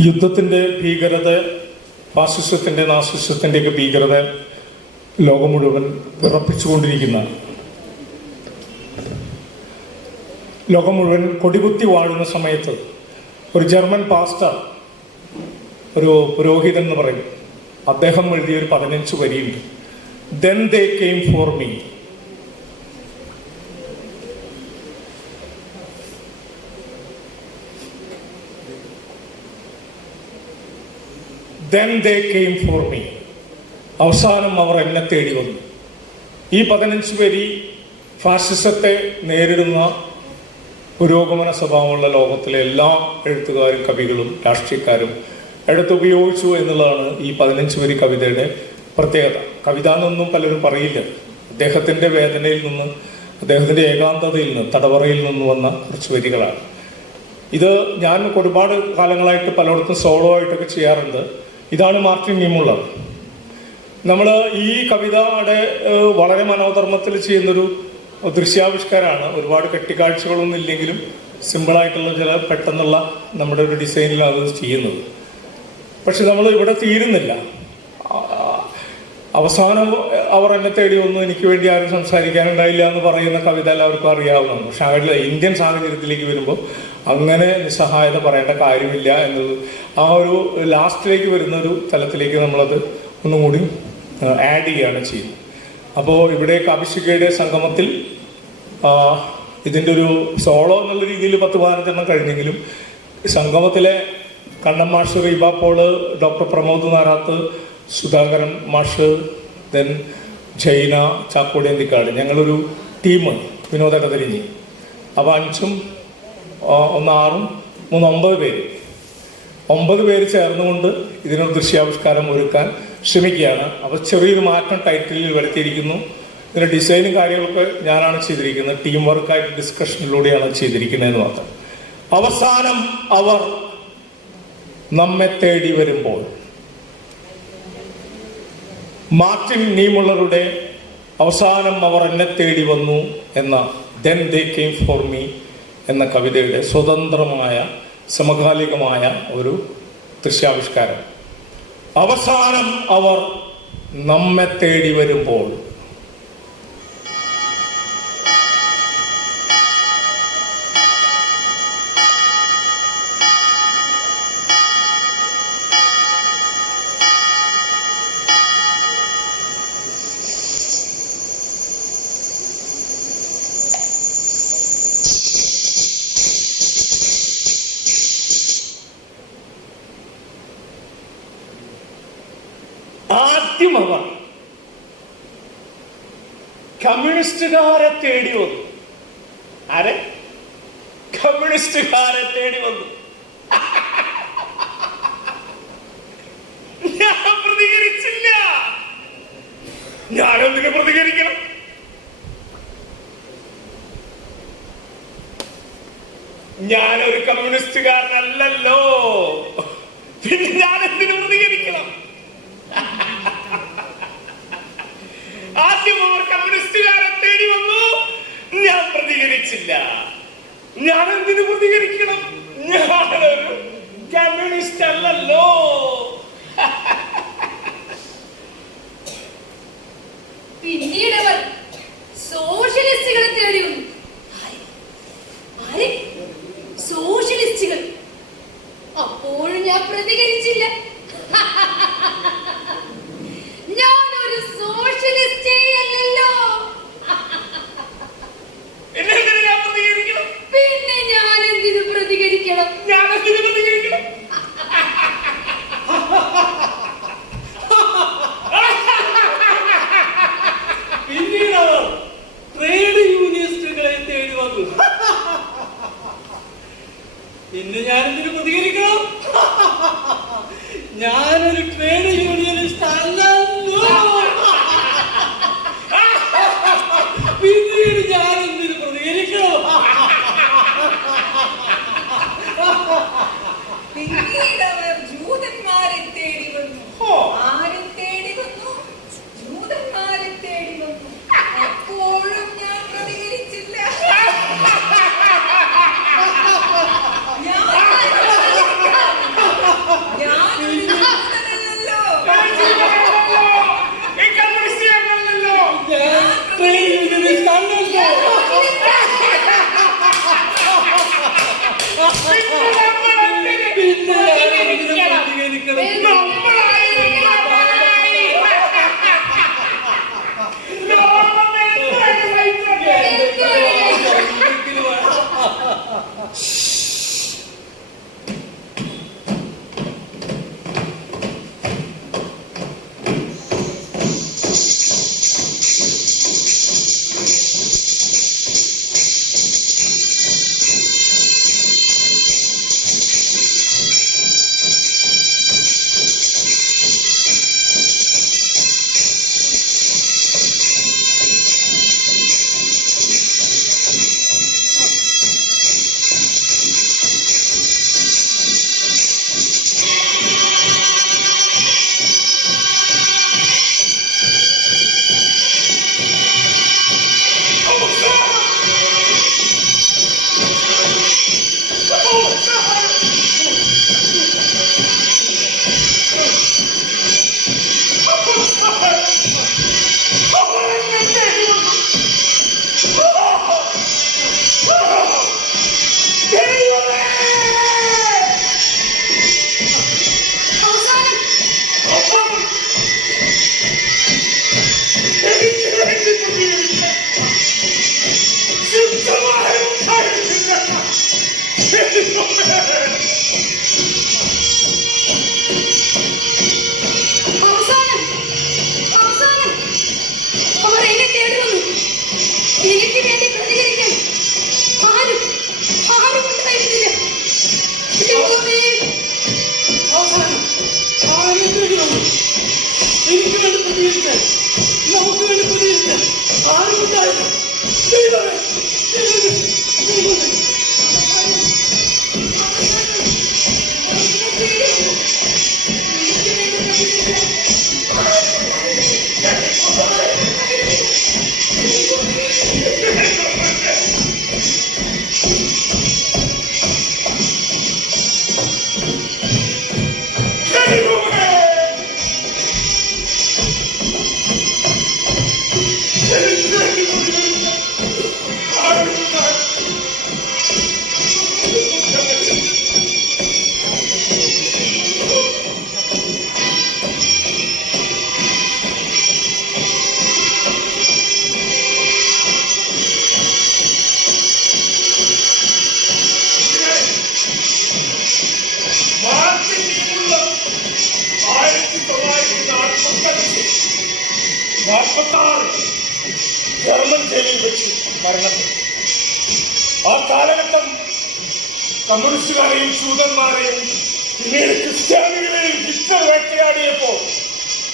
യുദ്ധത്തിൻ്റെ ഭീകരത, ഫാസിസത്തിൻ്റെ നാസിസത്തിൻ്റെയൊക്കെ ഭീകരത ലോകം മുഴുവൻ വിറപ്പിച്ചുകൊണ്ടിരിക്കുന്ന, ലോകം മുഴുവൻ കൊടികുത്തി വാഴുന്ന സമയത്ത് ഒരു ജർമ്മൻ പാസ്റ്റർ, ഒരു പുരോഹിതൻ എന്ന് പറയും, അദ്ദേഹം എഴുതിയൊരു 15 വരിയുണ്ട്. Then they came for me. Then they came for me. അവസാനം അവർ എന്നെ തേടി വന്നു. ഈ 15 വരി ഫാസിസത്തെ നേരിടുന്ന പുരോഗമന സ്വഭാവമുള്ള ലോകത്തിലെ എല്ലാ എഴുത്തുകാരും കവികളും രാഷ്ട്രീയക്കാരും എടുത്തുപയോഗിച്ചു എന്നുള്ളതാണ് ഈ 15 വരി കവിതയുടെ പ്രത്യേകത. കവിത എന്നൊന്നും പലരും പറയില്ല. അദ്ദേഹത്തിൻ്റെ വേദനയിൽ നിന്ന്, അദ്ദേഹത്തിൻ്റെ ഏകാന്തതയിൽ നിന്ന്, തടവറയിൽ നിന്ന് വന്ന കുറച്ച് വരികളാണ്. ഇത് ഞാൻ ഒരുപാട് കാലങ്ങളായിട്ട് പലയിടത്തും സോളോ ആയിട്ടൊക്കെ ചെയ്യാറുണ്ട്. ഇതാണ് മാർട്ടിൻ നീമുള്ളർ. നമ്മൾ ഈ കവിതയുടെ വളരെ മനോധർമ്മത്തിൽ ചെയ്യുന്നൊരു ദൃശ്യാവിഷ്കാരമാണ്. ഒരുപാട് കെട്ടിക്കാഴ്ചകളൊന്നും ഇല്ലെങ്കിലും സിമ്പിളായിട്ടുള്ള ചില പെട്ടെന്നുള്ള നമ്മുടെ ഒരു ഡിസൈനിലാണ് അത് ചെയ്യുന്നത്. പക്ഷെ നമ്മൾ ഇവിടെ തീരുന്നില്ല. അവസാനം അവർ എന്നെ തേടി വന്നു, എനിക്ക് വേണ്ടി ആരും സംസാരിക്കാനുണ്ടായില്ല എന്ന് പറയുന്ന കവിത എല്ലാവർക്കും അറിയാവുന്നതാണ്. പക്ഷെ അവരുടെ ഇന്ത്യൻ സാഹചര്യത്തിലേക്ക് വരുമ്പോൾ അങ്ങനെ നിസ്സഹായത പറയേണ്ട കാര്യമില്ല എന്നത് ആ ഒരു ലാസ്റ്റിലേക്ക് വരുന്ന ഒരു തലത്തിലേക്ക് നമ്മളത് ഒന്നും കൂടി ആഡ് ചെയ്യുകയാണ് ചെയ്യുന്നത്. അപ്പോൾ ഇവിടെ കാവ്യശിഖയുടെ സംഗമത്തിൽ ഇതിൻ്റെ ഒരു സോളോ എന്നുള്ള രീതിയിൽ 10-15 കഴിഞ്ഞെങ്കിലും സംഗമത്തിലെ കണ്ണൻ മാഷ്, റീബ പോള്, ഡോക്ടർ പ്രമോദ് നാരാത്ത്, സുധാകരൻ മാഷ്, ദെൻ ജൈന, ചാക്കോടിയന്തിക്കാട്, ഞങ്ങളൊരു ടീം വിനോദ തിരിഞ്ഞ്. അപ്പോൾ 5ഉം 1 6ഉം 3 9 പേര്, 9 പേര് ചേർന്നുകൊണ്ട് ഇതിനൊരു ദൃശ്യാവിഷ്കാരം ഒരുക്കാൻ ശ്രമിക്കുകയാണ്. അപ്പോൾ ചെറിയൊരു മാറ്റം ടൈറ്റിലിൽ വരുത്തിയിരിക്കുന്നു. ഇതിൻ്റെ ഡിസൈനും കാര്യങ്ങളൊക്കെ ഞാനാണ് ചെയ്തിരിക്കുന്നത്. ടീം വർക്കായിട്ട് ഡിസ്കഷനിലൂടെയാണ് ചെയ്തിരിക്കുന്നതെന്ന് മാത്രം. അവസാനം അവർ നമ്മെ തേടി വരുമ്പോൾ, മാർട്ടിൻ നീമുള്ളറുടെ അവസാനം അവർ എന്നെ തേടി വന്നു എന്ന Then they came for me എന്ന കവിതയുടെ സ്വതന്ത്രമായ സമകാലികമായ ഒരു ദൃശ്യാവിഷ്കാരം. അവസാനം അവർ നമ്മെ തേടി വരുമ്പോൾ, ആദ്യം അവർ കമ്മ്യൂണിസ്റ്റുകാരെ തേടി വന്നു. ആരെ? കമ്മ്യൂണിസ്റ്റുകാരെ തേടി വന്നു. ഞാൻ പ്രതികരിച്ചില്ല. ഞാനെന്തിനു പ്രതികരിക്കണം? ഞാനൊരു കമ്മ്യൂണിസ്റ്റുകാരനല്ലല്ലോ, പിന്നെ ഞാനെന്തിനു പ്രതികരിക്കണം? ആദ്യം അവർ കമ്മ്യൂണിസ്റ്റുകാരെ തേടി വന്നു, ഞാൻ പ്രതികരിച്ചില്ല. ഞാൻ എന്തിനു പ്രതികരിക്കണം? ഞാനൊരു കമ്മ്യൂണിസ്റ്റ് അല്ലല്ലോ. പിന്നീട് അവർ സോഷ്യലിസ്റ്റുകളെ തേടി വന്നു. സോഷ്യലിസ്റ്റുകൾ. അപ്പോഴും ഞാൻ പ്രതികരിച്ചില്ല. ഞാനൊരു സോഷ്യലിസ്റ്റേ അല്ലല്ലോ. പിന്നെ ഞാൻ എന്തിനു പ്രതികരിക്കണം? പിന്നീട് അവർ ട്രേഡ് യൂണിയനിസ്റ്റുകളെ തേടി വന്നു. പിന്നെ ഞാനെന്തിനു പ്രതികരിക്കണം? ഞാനൊരു ട്രേഡ് യൂണിയനിസ്റ്റ് അല്ലല്ലോ. പിന്നീട് ഞാനെന്തിനു പ്രതികരിക്കണം? പിന്നീട് അവർ ജൂതന്മാരെ തേടി വന്നു. ആരും തേടി വന്നു? ജൂതന്മാരെ തേടി വന്നു. അപ്പോഴും ഞാൻ പ്രതികരിച്ചില്ല. 1956 ജർമ്മൻ ജയിലിൽ വെച്ച് മരണപ്പെട്ടു. ആ കാലഘട്ടം കമ്മ്യൂണിസ്റ്റുകാരെയും ജൂതന്മാരെയും പിന്നീട് ക്രിസ്ത്യാനികളെയും ഹിറ്റ്ലർ വേട്ടയാടിയപ്പോൾ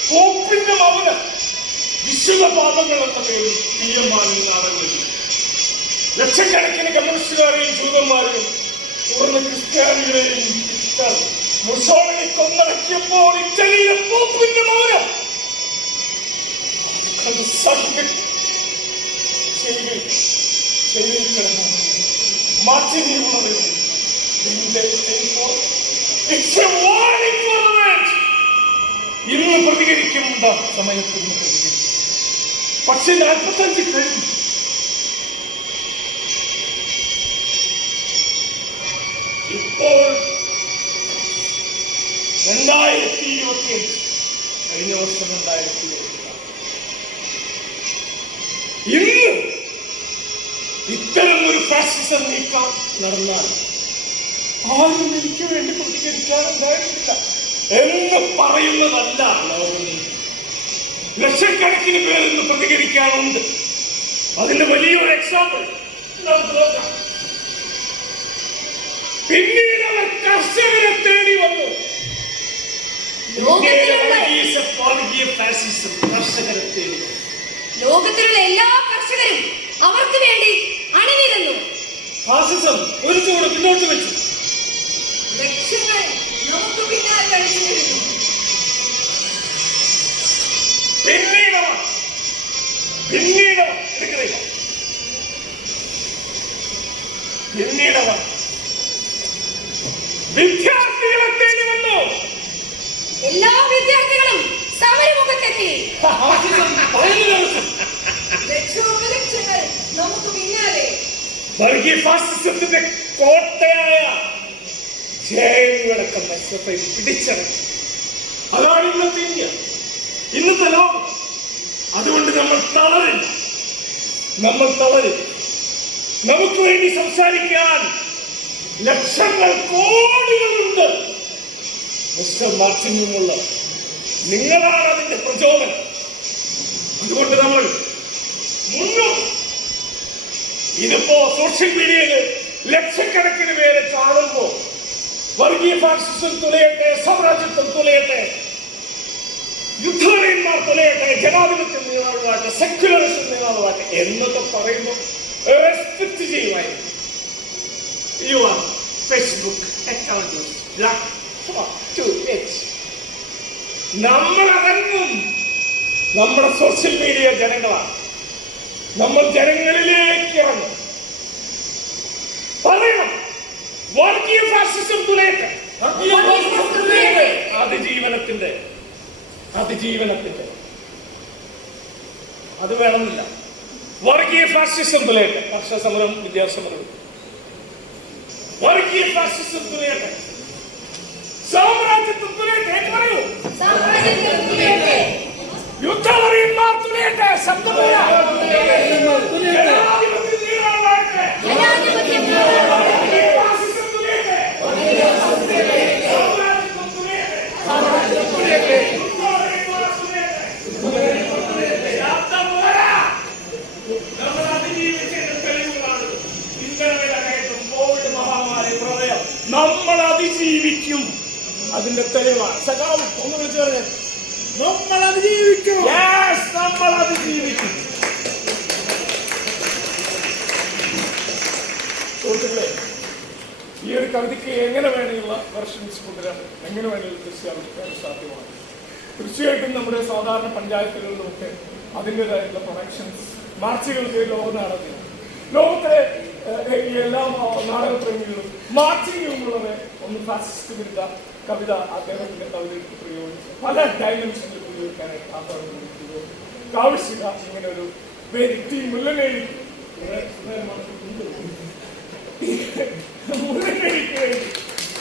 പോപ്പിന്റെ മൗനം വിശുദ്ധ പാപങ്ങൾ എന്ന പേരിൽ തീയമാനിൽ നാടകങ്ങളിൽ ലക്ഷക്കണക്കിന് കമ്മ്യൂണിസ്റ്റുകാരെയും ജൂതന്മാരെയും തുടർന്ന് ക്രിസ്ത്യാനികളെയും ഹിറ്റ്ലർ മുസോളിനി കൊന്നടക്കിയപ്പോൾ ഇറ്റലിയിലെ പോപ്പിന്റെ മൗനം അത് സഹിക്കും ശരിയിൽ കിടന്നു മാറ്റിനിയുള്ളത് ഇന്ന് പ്രതികരിക്കേണ്ട സമയത്ത് ഇന്ന് പ്രതികരിക്കും. പക്ഷെ 45 കഴിഞ്ഞു. ഇപ്പോൾ 2025 കഴിഞ്ഞ വർഷം 2025 ഇന്ന് ഇത്തരം ഒരു ഫാസിസം നീക്കം നടന്നാൽ ആരും എനിക്ക് വേണ്ടി പ്രതികരിക്കാറുണ്ടായിരുന്നില്ല എന്ന് പറയുന്നതല്ല ലോകം. ലക്ഷക്കണക്കിന് പേർ ഇന്ന് പ്രതികരിക്കാറുണ്ട്. അതിന്റെ വലിയൊരു എക്സാമ്പിൾ നമുക്ക് നോക്കാം. പിന്നീട് അവർ കർഷകരെ തേടി വന്നു. ഫാസിസം കർഷകരെ തേടി വന്നു. ലോകത്തിലുള്ള എല്ലാ കർഷകരും അവർക്ക് വേണ്ടി അണിനിരന്നു. ഫാസിസം ഒരു ചൂട് പിന്നോട്ട് വെച്ചു. ലക്ഷ്യങ്ങൾ നമുക്ക് പിന്നാലെ അടിച്ചുവരുന്നു. പിന്നീട് വിദ്യാർത്ഥികളെ തേടി വന്നു. എല്ലാ വിദ്യാർത്ഥികളും സമരമുഖത്തെത്തി. ലക്ഷോപലക്ഷങ്ങൾ നമുക്ക് പിന്നാലെ. വർഗീയ ഫാസിസത്തിന്റെ കോട്ടയായ ജയിലടക്കം പിടിച്ചടക്കി. അതാണ് ഇന്നത്തെ ഇന്ത്യ, ഇന്നത്തെ ലോകം. അതുകൊണ്ട് നമ്മൾ തളരില്ല. നമുക്ക് വേണ്ടി സംസാരിക്കാൻ ലക്ഷങ്ങൾ കോടികളുണ്ട്. മിസ്റ്റർ മാർട്ടിനുള്ള നിങ്ങളാണ് അതിന്റെ പ്രചോദനം. അതുകൊണ്ട് നമ്മൾ മുന്നോട്ട്. ഇതിപ്പോ സോഷ്യൽ മീഡിയയിൽ ലക്ഷക്കണക്കിന് പേരെ കാണുമ്പോ വർഗീയ ഫാസിസം തുലയട്ടെ, സാമ്രാജ്യത്വം തുലയട്ടെ, യുദ്ധവീരന്മാർ തുലയട്ടെ, ജനാധിപത്യം നേതാവാകട്ടെ, സെക്യുലറിസം നേതാവാകട്ടെ എന്നൊക്കെ പറയുമ്പോൾ റെസ്പെക്ട് ചെയ്യുവായി യുവർ ഫേസ്ബുക്ക് അക്കൗണ്ട് നമ്മളടങ്ങും. നമ്മുടെ സോഷ്യൽ മീഡിയ ജനങ്ങളാണ്. നമ്മൾ ജനങ്ങളിലേക്ക് ഇറങ്ങും. പറയണം, വർഗീയ ഫാസിസം തുലയട്ടെ. അതിജീവനത്തിന്റെ അത് വേണമെന്നില്ല. വർഗീയ ഫാസിസം തുലയട്ടെ. കർഷക സമരം, വിദ്യാർത്ഥി സമരം. വർഗീയ ഫാസിസം തുലയട്ടെ. സാമ്രാജ്യത്വം തുലയട്ടെ. പറയൂ, യുദ്ധവീരന്മാർ തുലയട്ടെ. ശബ്ദമില്ല. നമ്മൾ അതിജീവിക്കും. അതിന്റെ തെളിവാണ്. സഖാവ് ഒന്ന് വിളിച്ചു പറഞ്ഞത് നമ്മൾ അതിജീവിക്കും. നമ്മൾ അതിജീവിക്കും. സുഹൃത്തുക്കളെ, ഈ ഒരു കവിതയ്ക്ക് എങ്ങനെ വേണമെയുള്ള വെർഷൻസ് കൊണ്ടുവരാൻ, എങ്ങനെ വേണമെങ്കിലും ദൃശ്യാവിഷ്കാരം സാധ്യമാണ്. തീർച്ചയായിട്ടും നമ്മുടെ സാധാരണ പഞ്ചായത്തുകളിലുമൊക്കെ അതിൻ്റെതായിട്ടുള്ള പ്രൊഡക്ഷൻസ്, മാർച്ചുകൾക്ക് ലോകനാടകത്തിൽ ലോകത്തിലെ എല്ലാ നാടകപ്രേമികളും മാർച്ചിങ്ങുമുള്ളവരെ ഒന്ന് ഫാസിസ്റ്റ് വിരുദ്ധ കവിത അദ്ദേഹത്തിന്റെ കവിതയ്ക്ക് പ്രയോഗിച്ച് പല ഡയമെൻഷനിൽ ഉപയോഗിക്കാനായിട്ട് ആ പറഞ്ഞിരിക്കുന്നത് കാവശ്യത ഇങ്ങനെ ഒരു വ്യക്തി മുല്ലനേഴി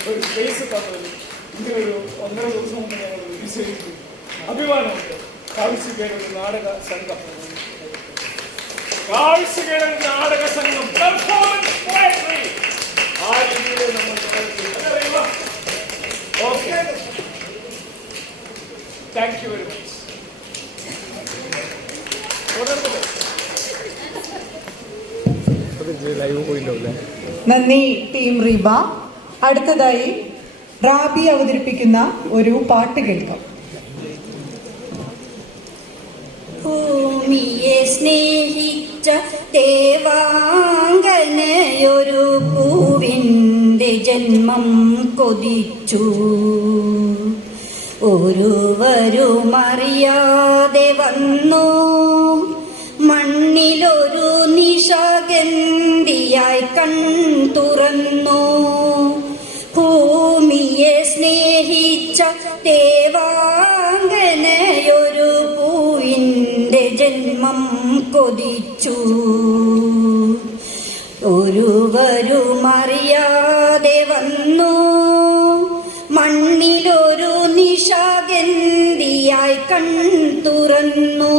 ഒരു സ്പേസ് തന്നതിൽ ഇങ്ങനൊരു 1.5 ദിവസം കൊണ്ട് ഞങ്ങൾ വിശേഷിക്കും. അഭിമാനമുണ്ട്. കാവശ്യകയുടെ ഒരു നാടക സംഘം, കാഴ്ചകളുടെ നാടക സംഘം, പെർഫോമൻസ് പോയട്രി, ആ രീതിയിൽ നമ്മൾ okay. Thank you very much. നന്ദി ടീം റീബ. അടുത്തതായി റാബി അവതരിപ്പിക്കുന്ന ഒരു പാട്ട് കേൾക്കാം. ഭൂമിയെ സ്നേഹിച്ച ദേവാംഗനയൊരു പൂവിൻ്റെ ജന്മം കൊതിച്ചു. ഒരുവരുമറിയാതെ വന്നു മണ്ണിലൊരു നിശാഗന്ധിയായി കൺ തുറന്നു. ഭൂമിയെ സ്നേഹിച്ച ദേവാംഗനയൊരു പൂവിൻ്റെ ജന്മം കൊതിച്ചു. ഒരുവരുമറിയാതെ വന്നു മണ്ണിലൊരു നിശാഗന്ധിയായി കൺ തുറന്നു.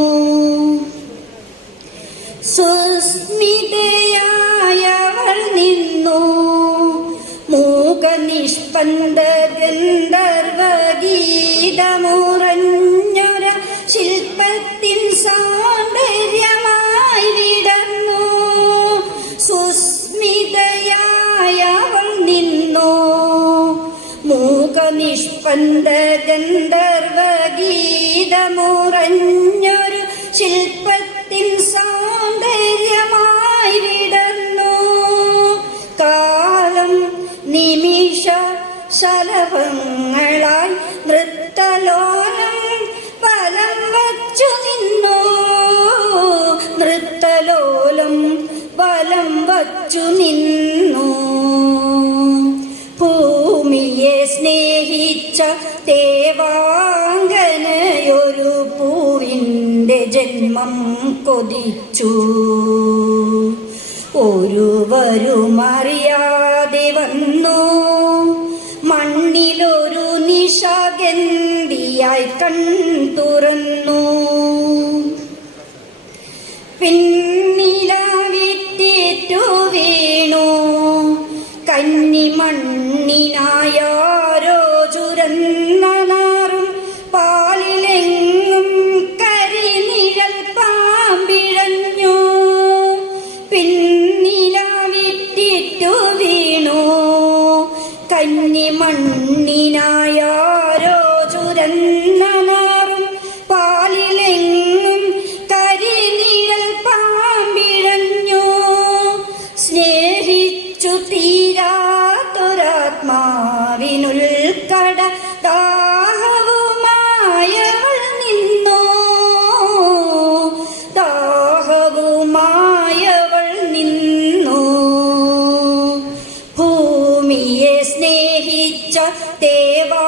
സുസ്മിതയായവൾ നിന്നു മൂകനിഷ്പന്ദ ഗന്ധർവഗീതമുറഞ്ഞൊര ശില്പത്തിൻ സൗന്ദര്യമായി വിടർന്നു. സുസ്മിതയായവൾ നിന്നു മൂകനിഷ്പന്ദ ഗന്ധർവഗീതമുറഞ്ഞൊരു ശില്പത്തിൻ സൗന്ദര്യമായി വിടർന്നു. കാലം നിമിഷ ശലഭങ്ങളായി നൃത്തലോലം വലം വച്ചു നിന്നു. നൃത്തലോലം വലം വച്ചു നിന്നു. ഭൂമിയെ സ്നേഹിച്ച ദേവാംഗനയൊരു പൂവിൻ്റെ ജന്മം കൊതിച്ചു. ഒരുവരുമറിയാതെ വന്നു മണ്ണിലൊരു നിശാഗന്ധിയായി കൺ തുറന്നു. പിന്നിലാവിറ്റേറ്റു വീണു കന്നിമണ്ണിനായാരോ ചുരന്ന നാറും പാലിലെങ്ങും കരിനിഴൽ പാമ്പിഴഞ്ഞു. പിന്നിലാവിറ്റേറ്റു വീണു കന്നിമണ്ണിനായാരോ ചുരന്ന നാറും പാലിലെങ്ങും കരിനിഴൽ പാമ്പിഴഞ്ഞു. സ്നേഹിച്ചു തീരാത്തൊരാത്മാവിനുൾക്കട ദാഹവുമായവൾ നിന്നു. ദാഹവുമായവൾ നിന്നു. ഭൂമിയെ സ്നേഹിച്ച ദേവാംഗനയൊരു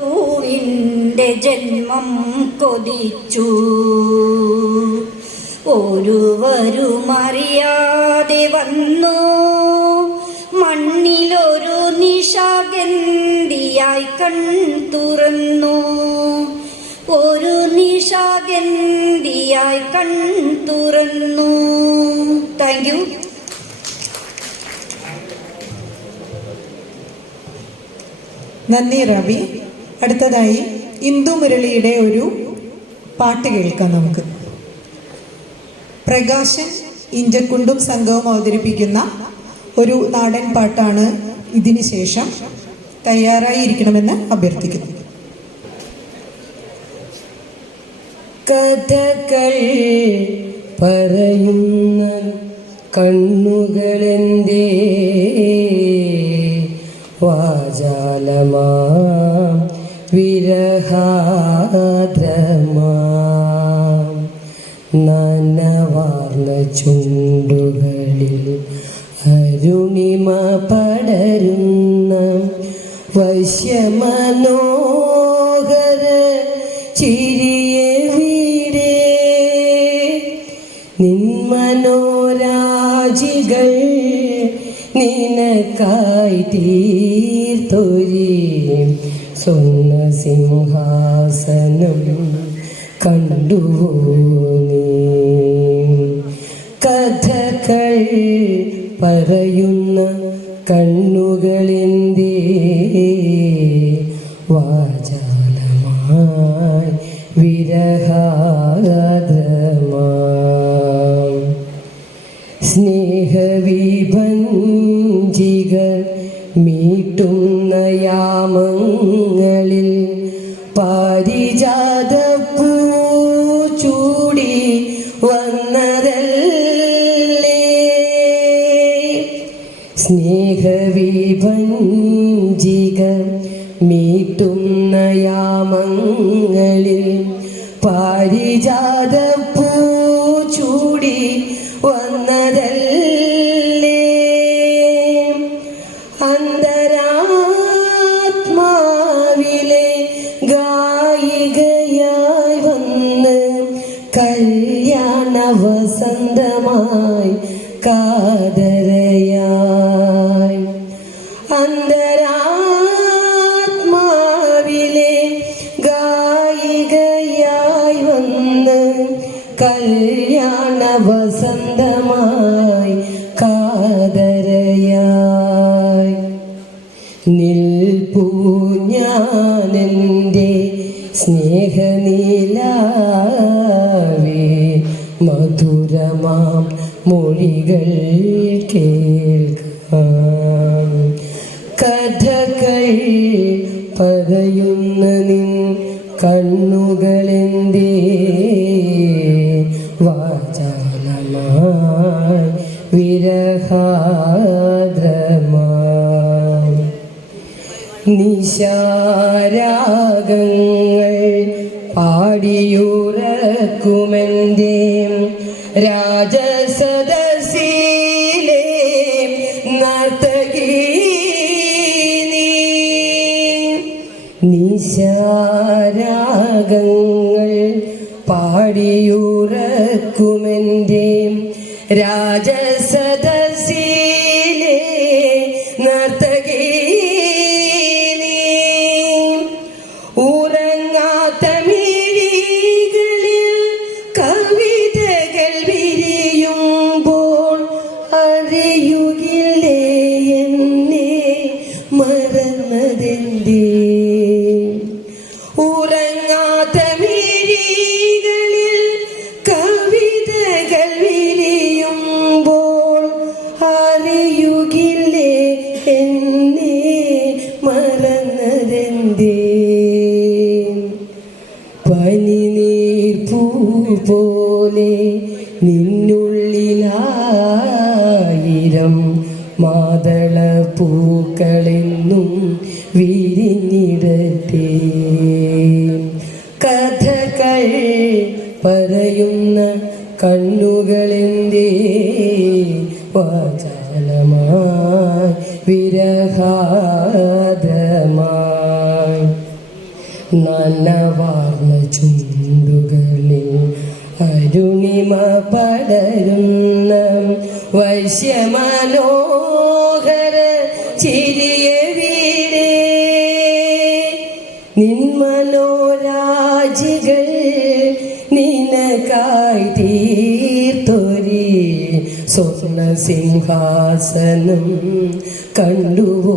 പൂവിൻ്റെ ജന്മം കൊതിച്ചു. ഒരുവരുമറിയാതെ വന്നു മണ്ണിലൊരു നിശാഗന്ധിയായി കൺ തുറന്നു. ഒരു നിശാഗന്ധിയായി കൺ തുറന്നു. Thank you. നന്ദി റബി. അടുത്തതായി ഇന്ദു മുരളിയുടെ ഒരു പാട്ട് കേൾക്കാം നമുക്ക്. പ്രകാശൻ ഇഞ്ചക്കുണ്ടും സംഘവും അവതരിപ്പിക്കുന്ന ഒരു നാടൻ പാട്ടാണ് ഇതിന് ശേഷം. തയ്യാറായിരിക്കണമെന്ന് അഭ്യർത്ഥിക്കുന്നു. കഥകൾ പറയുന്ന കണ്ണുകളെന്തേ വാചാലമാ വിരഹാദ്രമാ നനവാർന്ന ചുണ്ടുകളിൽ അരുണിമ പടരുന്ന വശ്യമനോഹര ചിരിയെവിടെ നിന്മനോരാജികൾ നിനക്കായി തീർത്തൊരി സ്വർണ്ണ സിംഹാസനം കണ്ടുവോ നീ? കഥകൾ പറയുന്ന കണ്ണുകളെന്തേ വാചാലമായി വിരഹാദ്രമാം യാമങ്ങളിൽ പാരിജാതപ്പൂ ചൂടി വന്നതല്ലേ സ്നേഹവിഭഞ്ജിക മീട്ടുന്ന യാമങ്ങളിൽ പാരിജാതപ്പൂ ചൂടി വന്നതല്ലേ അന്തരാത്മാവിലെ ഗായികയായി വന്ന് കല്യാണ വസന്തമായി കാതരയായി അന്തരാത്മാവിലെ ഗായികയായി വന്ന് കല്യാണ വസന്തമായി കാതരയായി നിൽപ്പൂ ഞാനെൻ്റെ സ്നേഹനീലാവേ മധുരമാം മൊഴികൾ കേൾക്കാം കഥകൾ പറയുന്ന നിൻ കണ്ണുകളെന്തേ വാചാലമായി വിരഹാദ്രമായി നിശാരാഗങ്ങൾ പാടിയുറക്കുമെൻ്റെ രാജസദസ്സിലെ നർത്തകീ നീ നിശാരാഗങ്ങൾ പാടിയുറക്കുമെൻ്റെ രാജസദസ്സിലെ നർത്തകീ നീ ഉറങ്ങാത്ത മിഴികളിൽ കവിതകൾ വിരിയുമ്പോൾ അറിയുകില്ലേ എന്നെ മറന്നതെന്തേ ഉറങ്ങാത്ത മിഴികളിൽ കവിതകൾ വിരിയുമ്പോൾ അറിയുകില്ലേ എന്നെ മറന്നതെന്തേ പനിനീർപ്പൂ പോലെ നിന്നുള്ളിലായിരം മാതള പൂക്കളെന്നും വിരിഞ്ഞിടത്തേ കഥകൾ പറയുന്ന കണ്ണുകളെന്തേ വാചാലമായി വിരഹാദ്രമായി നനവാർന്ന ചുണ്ടുകളിൽ അരുണിമ പടരുന്ന വശ്യമനോഹര ചിരിയവിടെ നിന്മനോരാജികൾ നിനക്കായി തീർത്തൊരി സ്വപ്ന സിംഹാസനം കണ്ടുവോ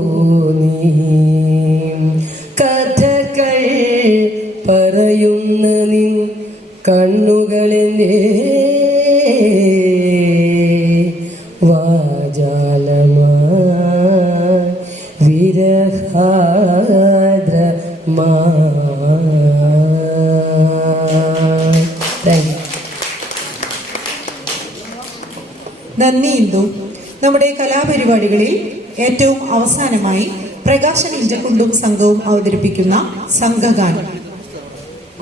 നീ കഥകൾ പറയുന്ന നിൻ കണ്ണുകളെന്തേ വാചാലമായി വിരഹാദ്രമായി. Thank you. നന്ദി ഇന്ദു. നമ്മുടെ കലാപരിപാടികളിൽ ഏറ്റവും അവസാനമായി പ്രകാശൻ ഇഞ്ചക്കുണ്ടും സംഘവും അവതരിപ്പിക്കുന്ന സംഘഗാനം.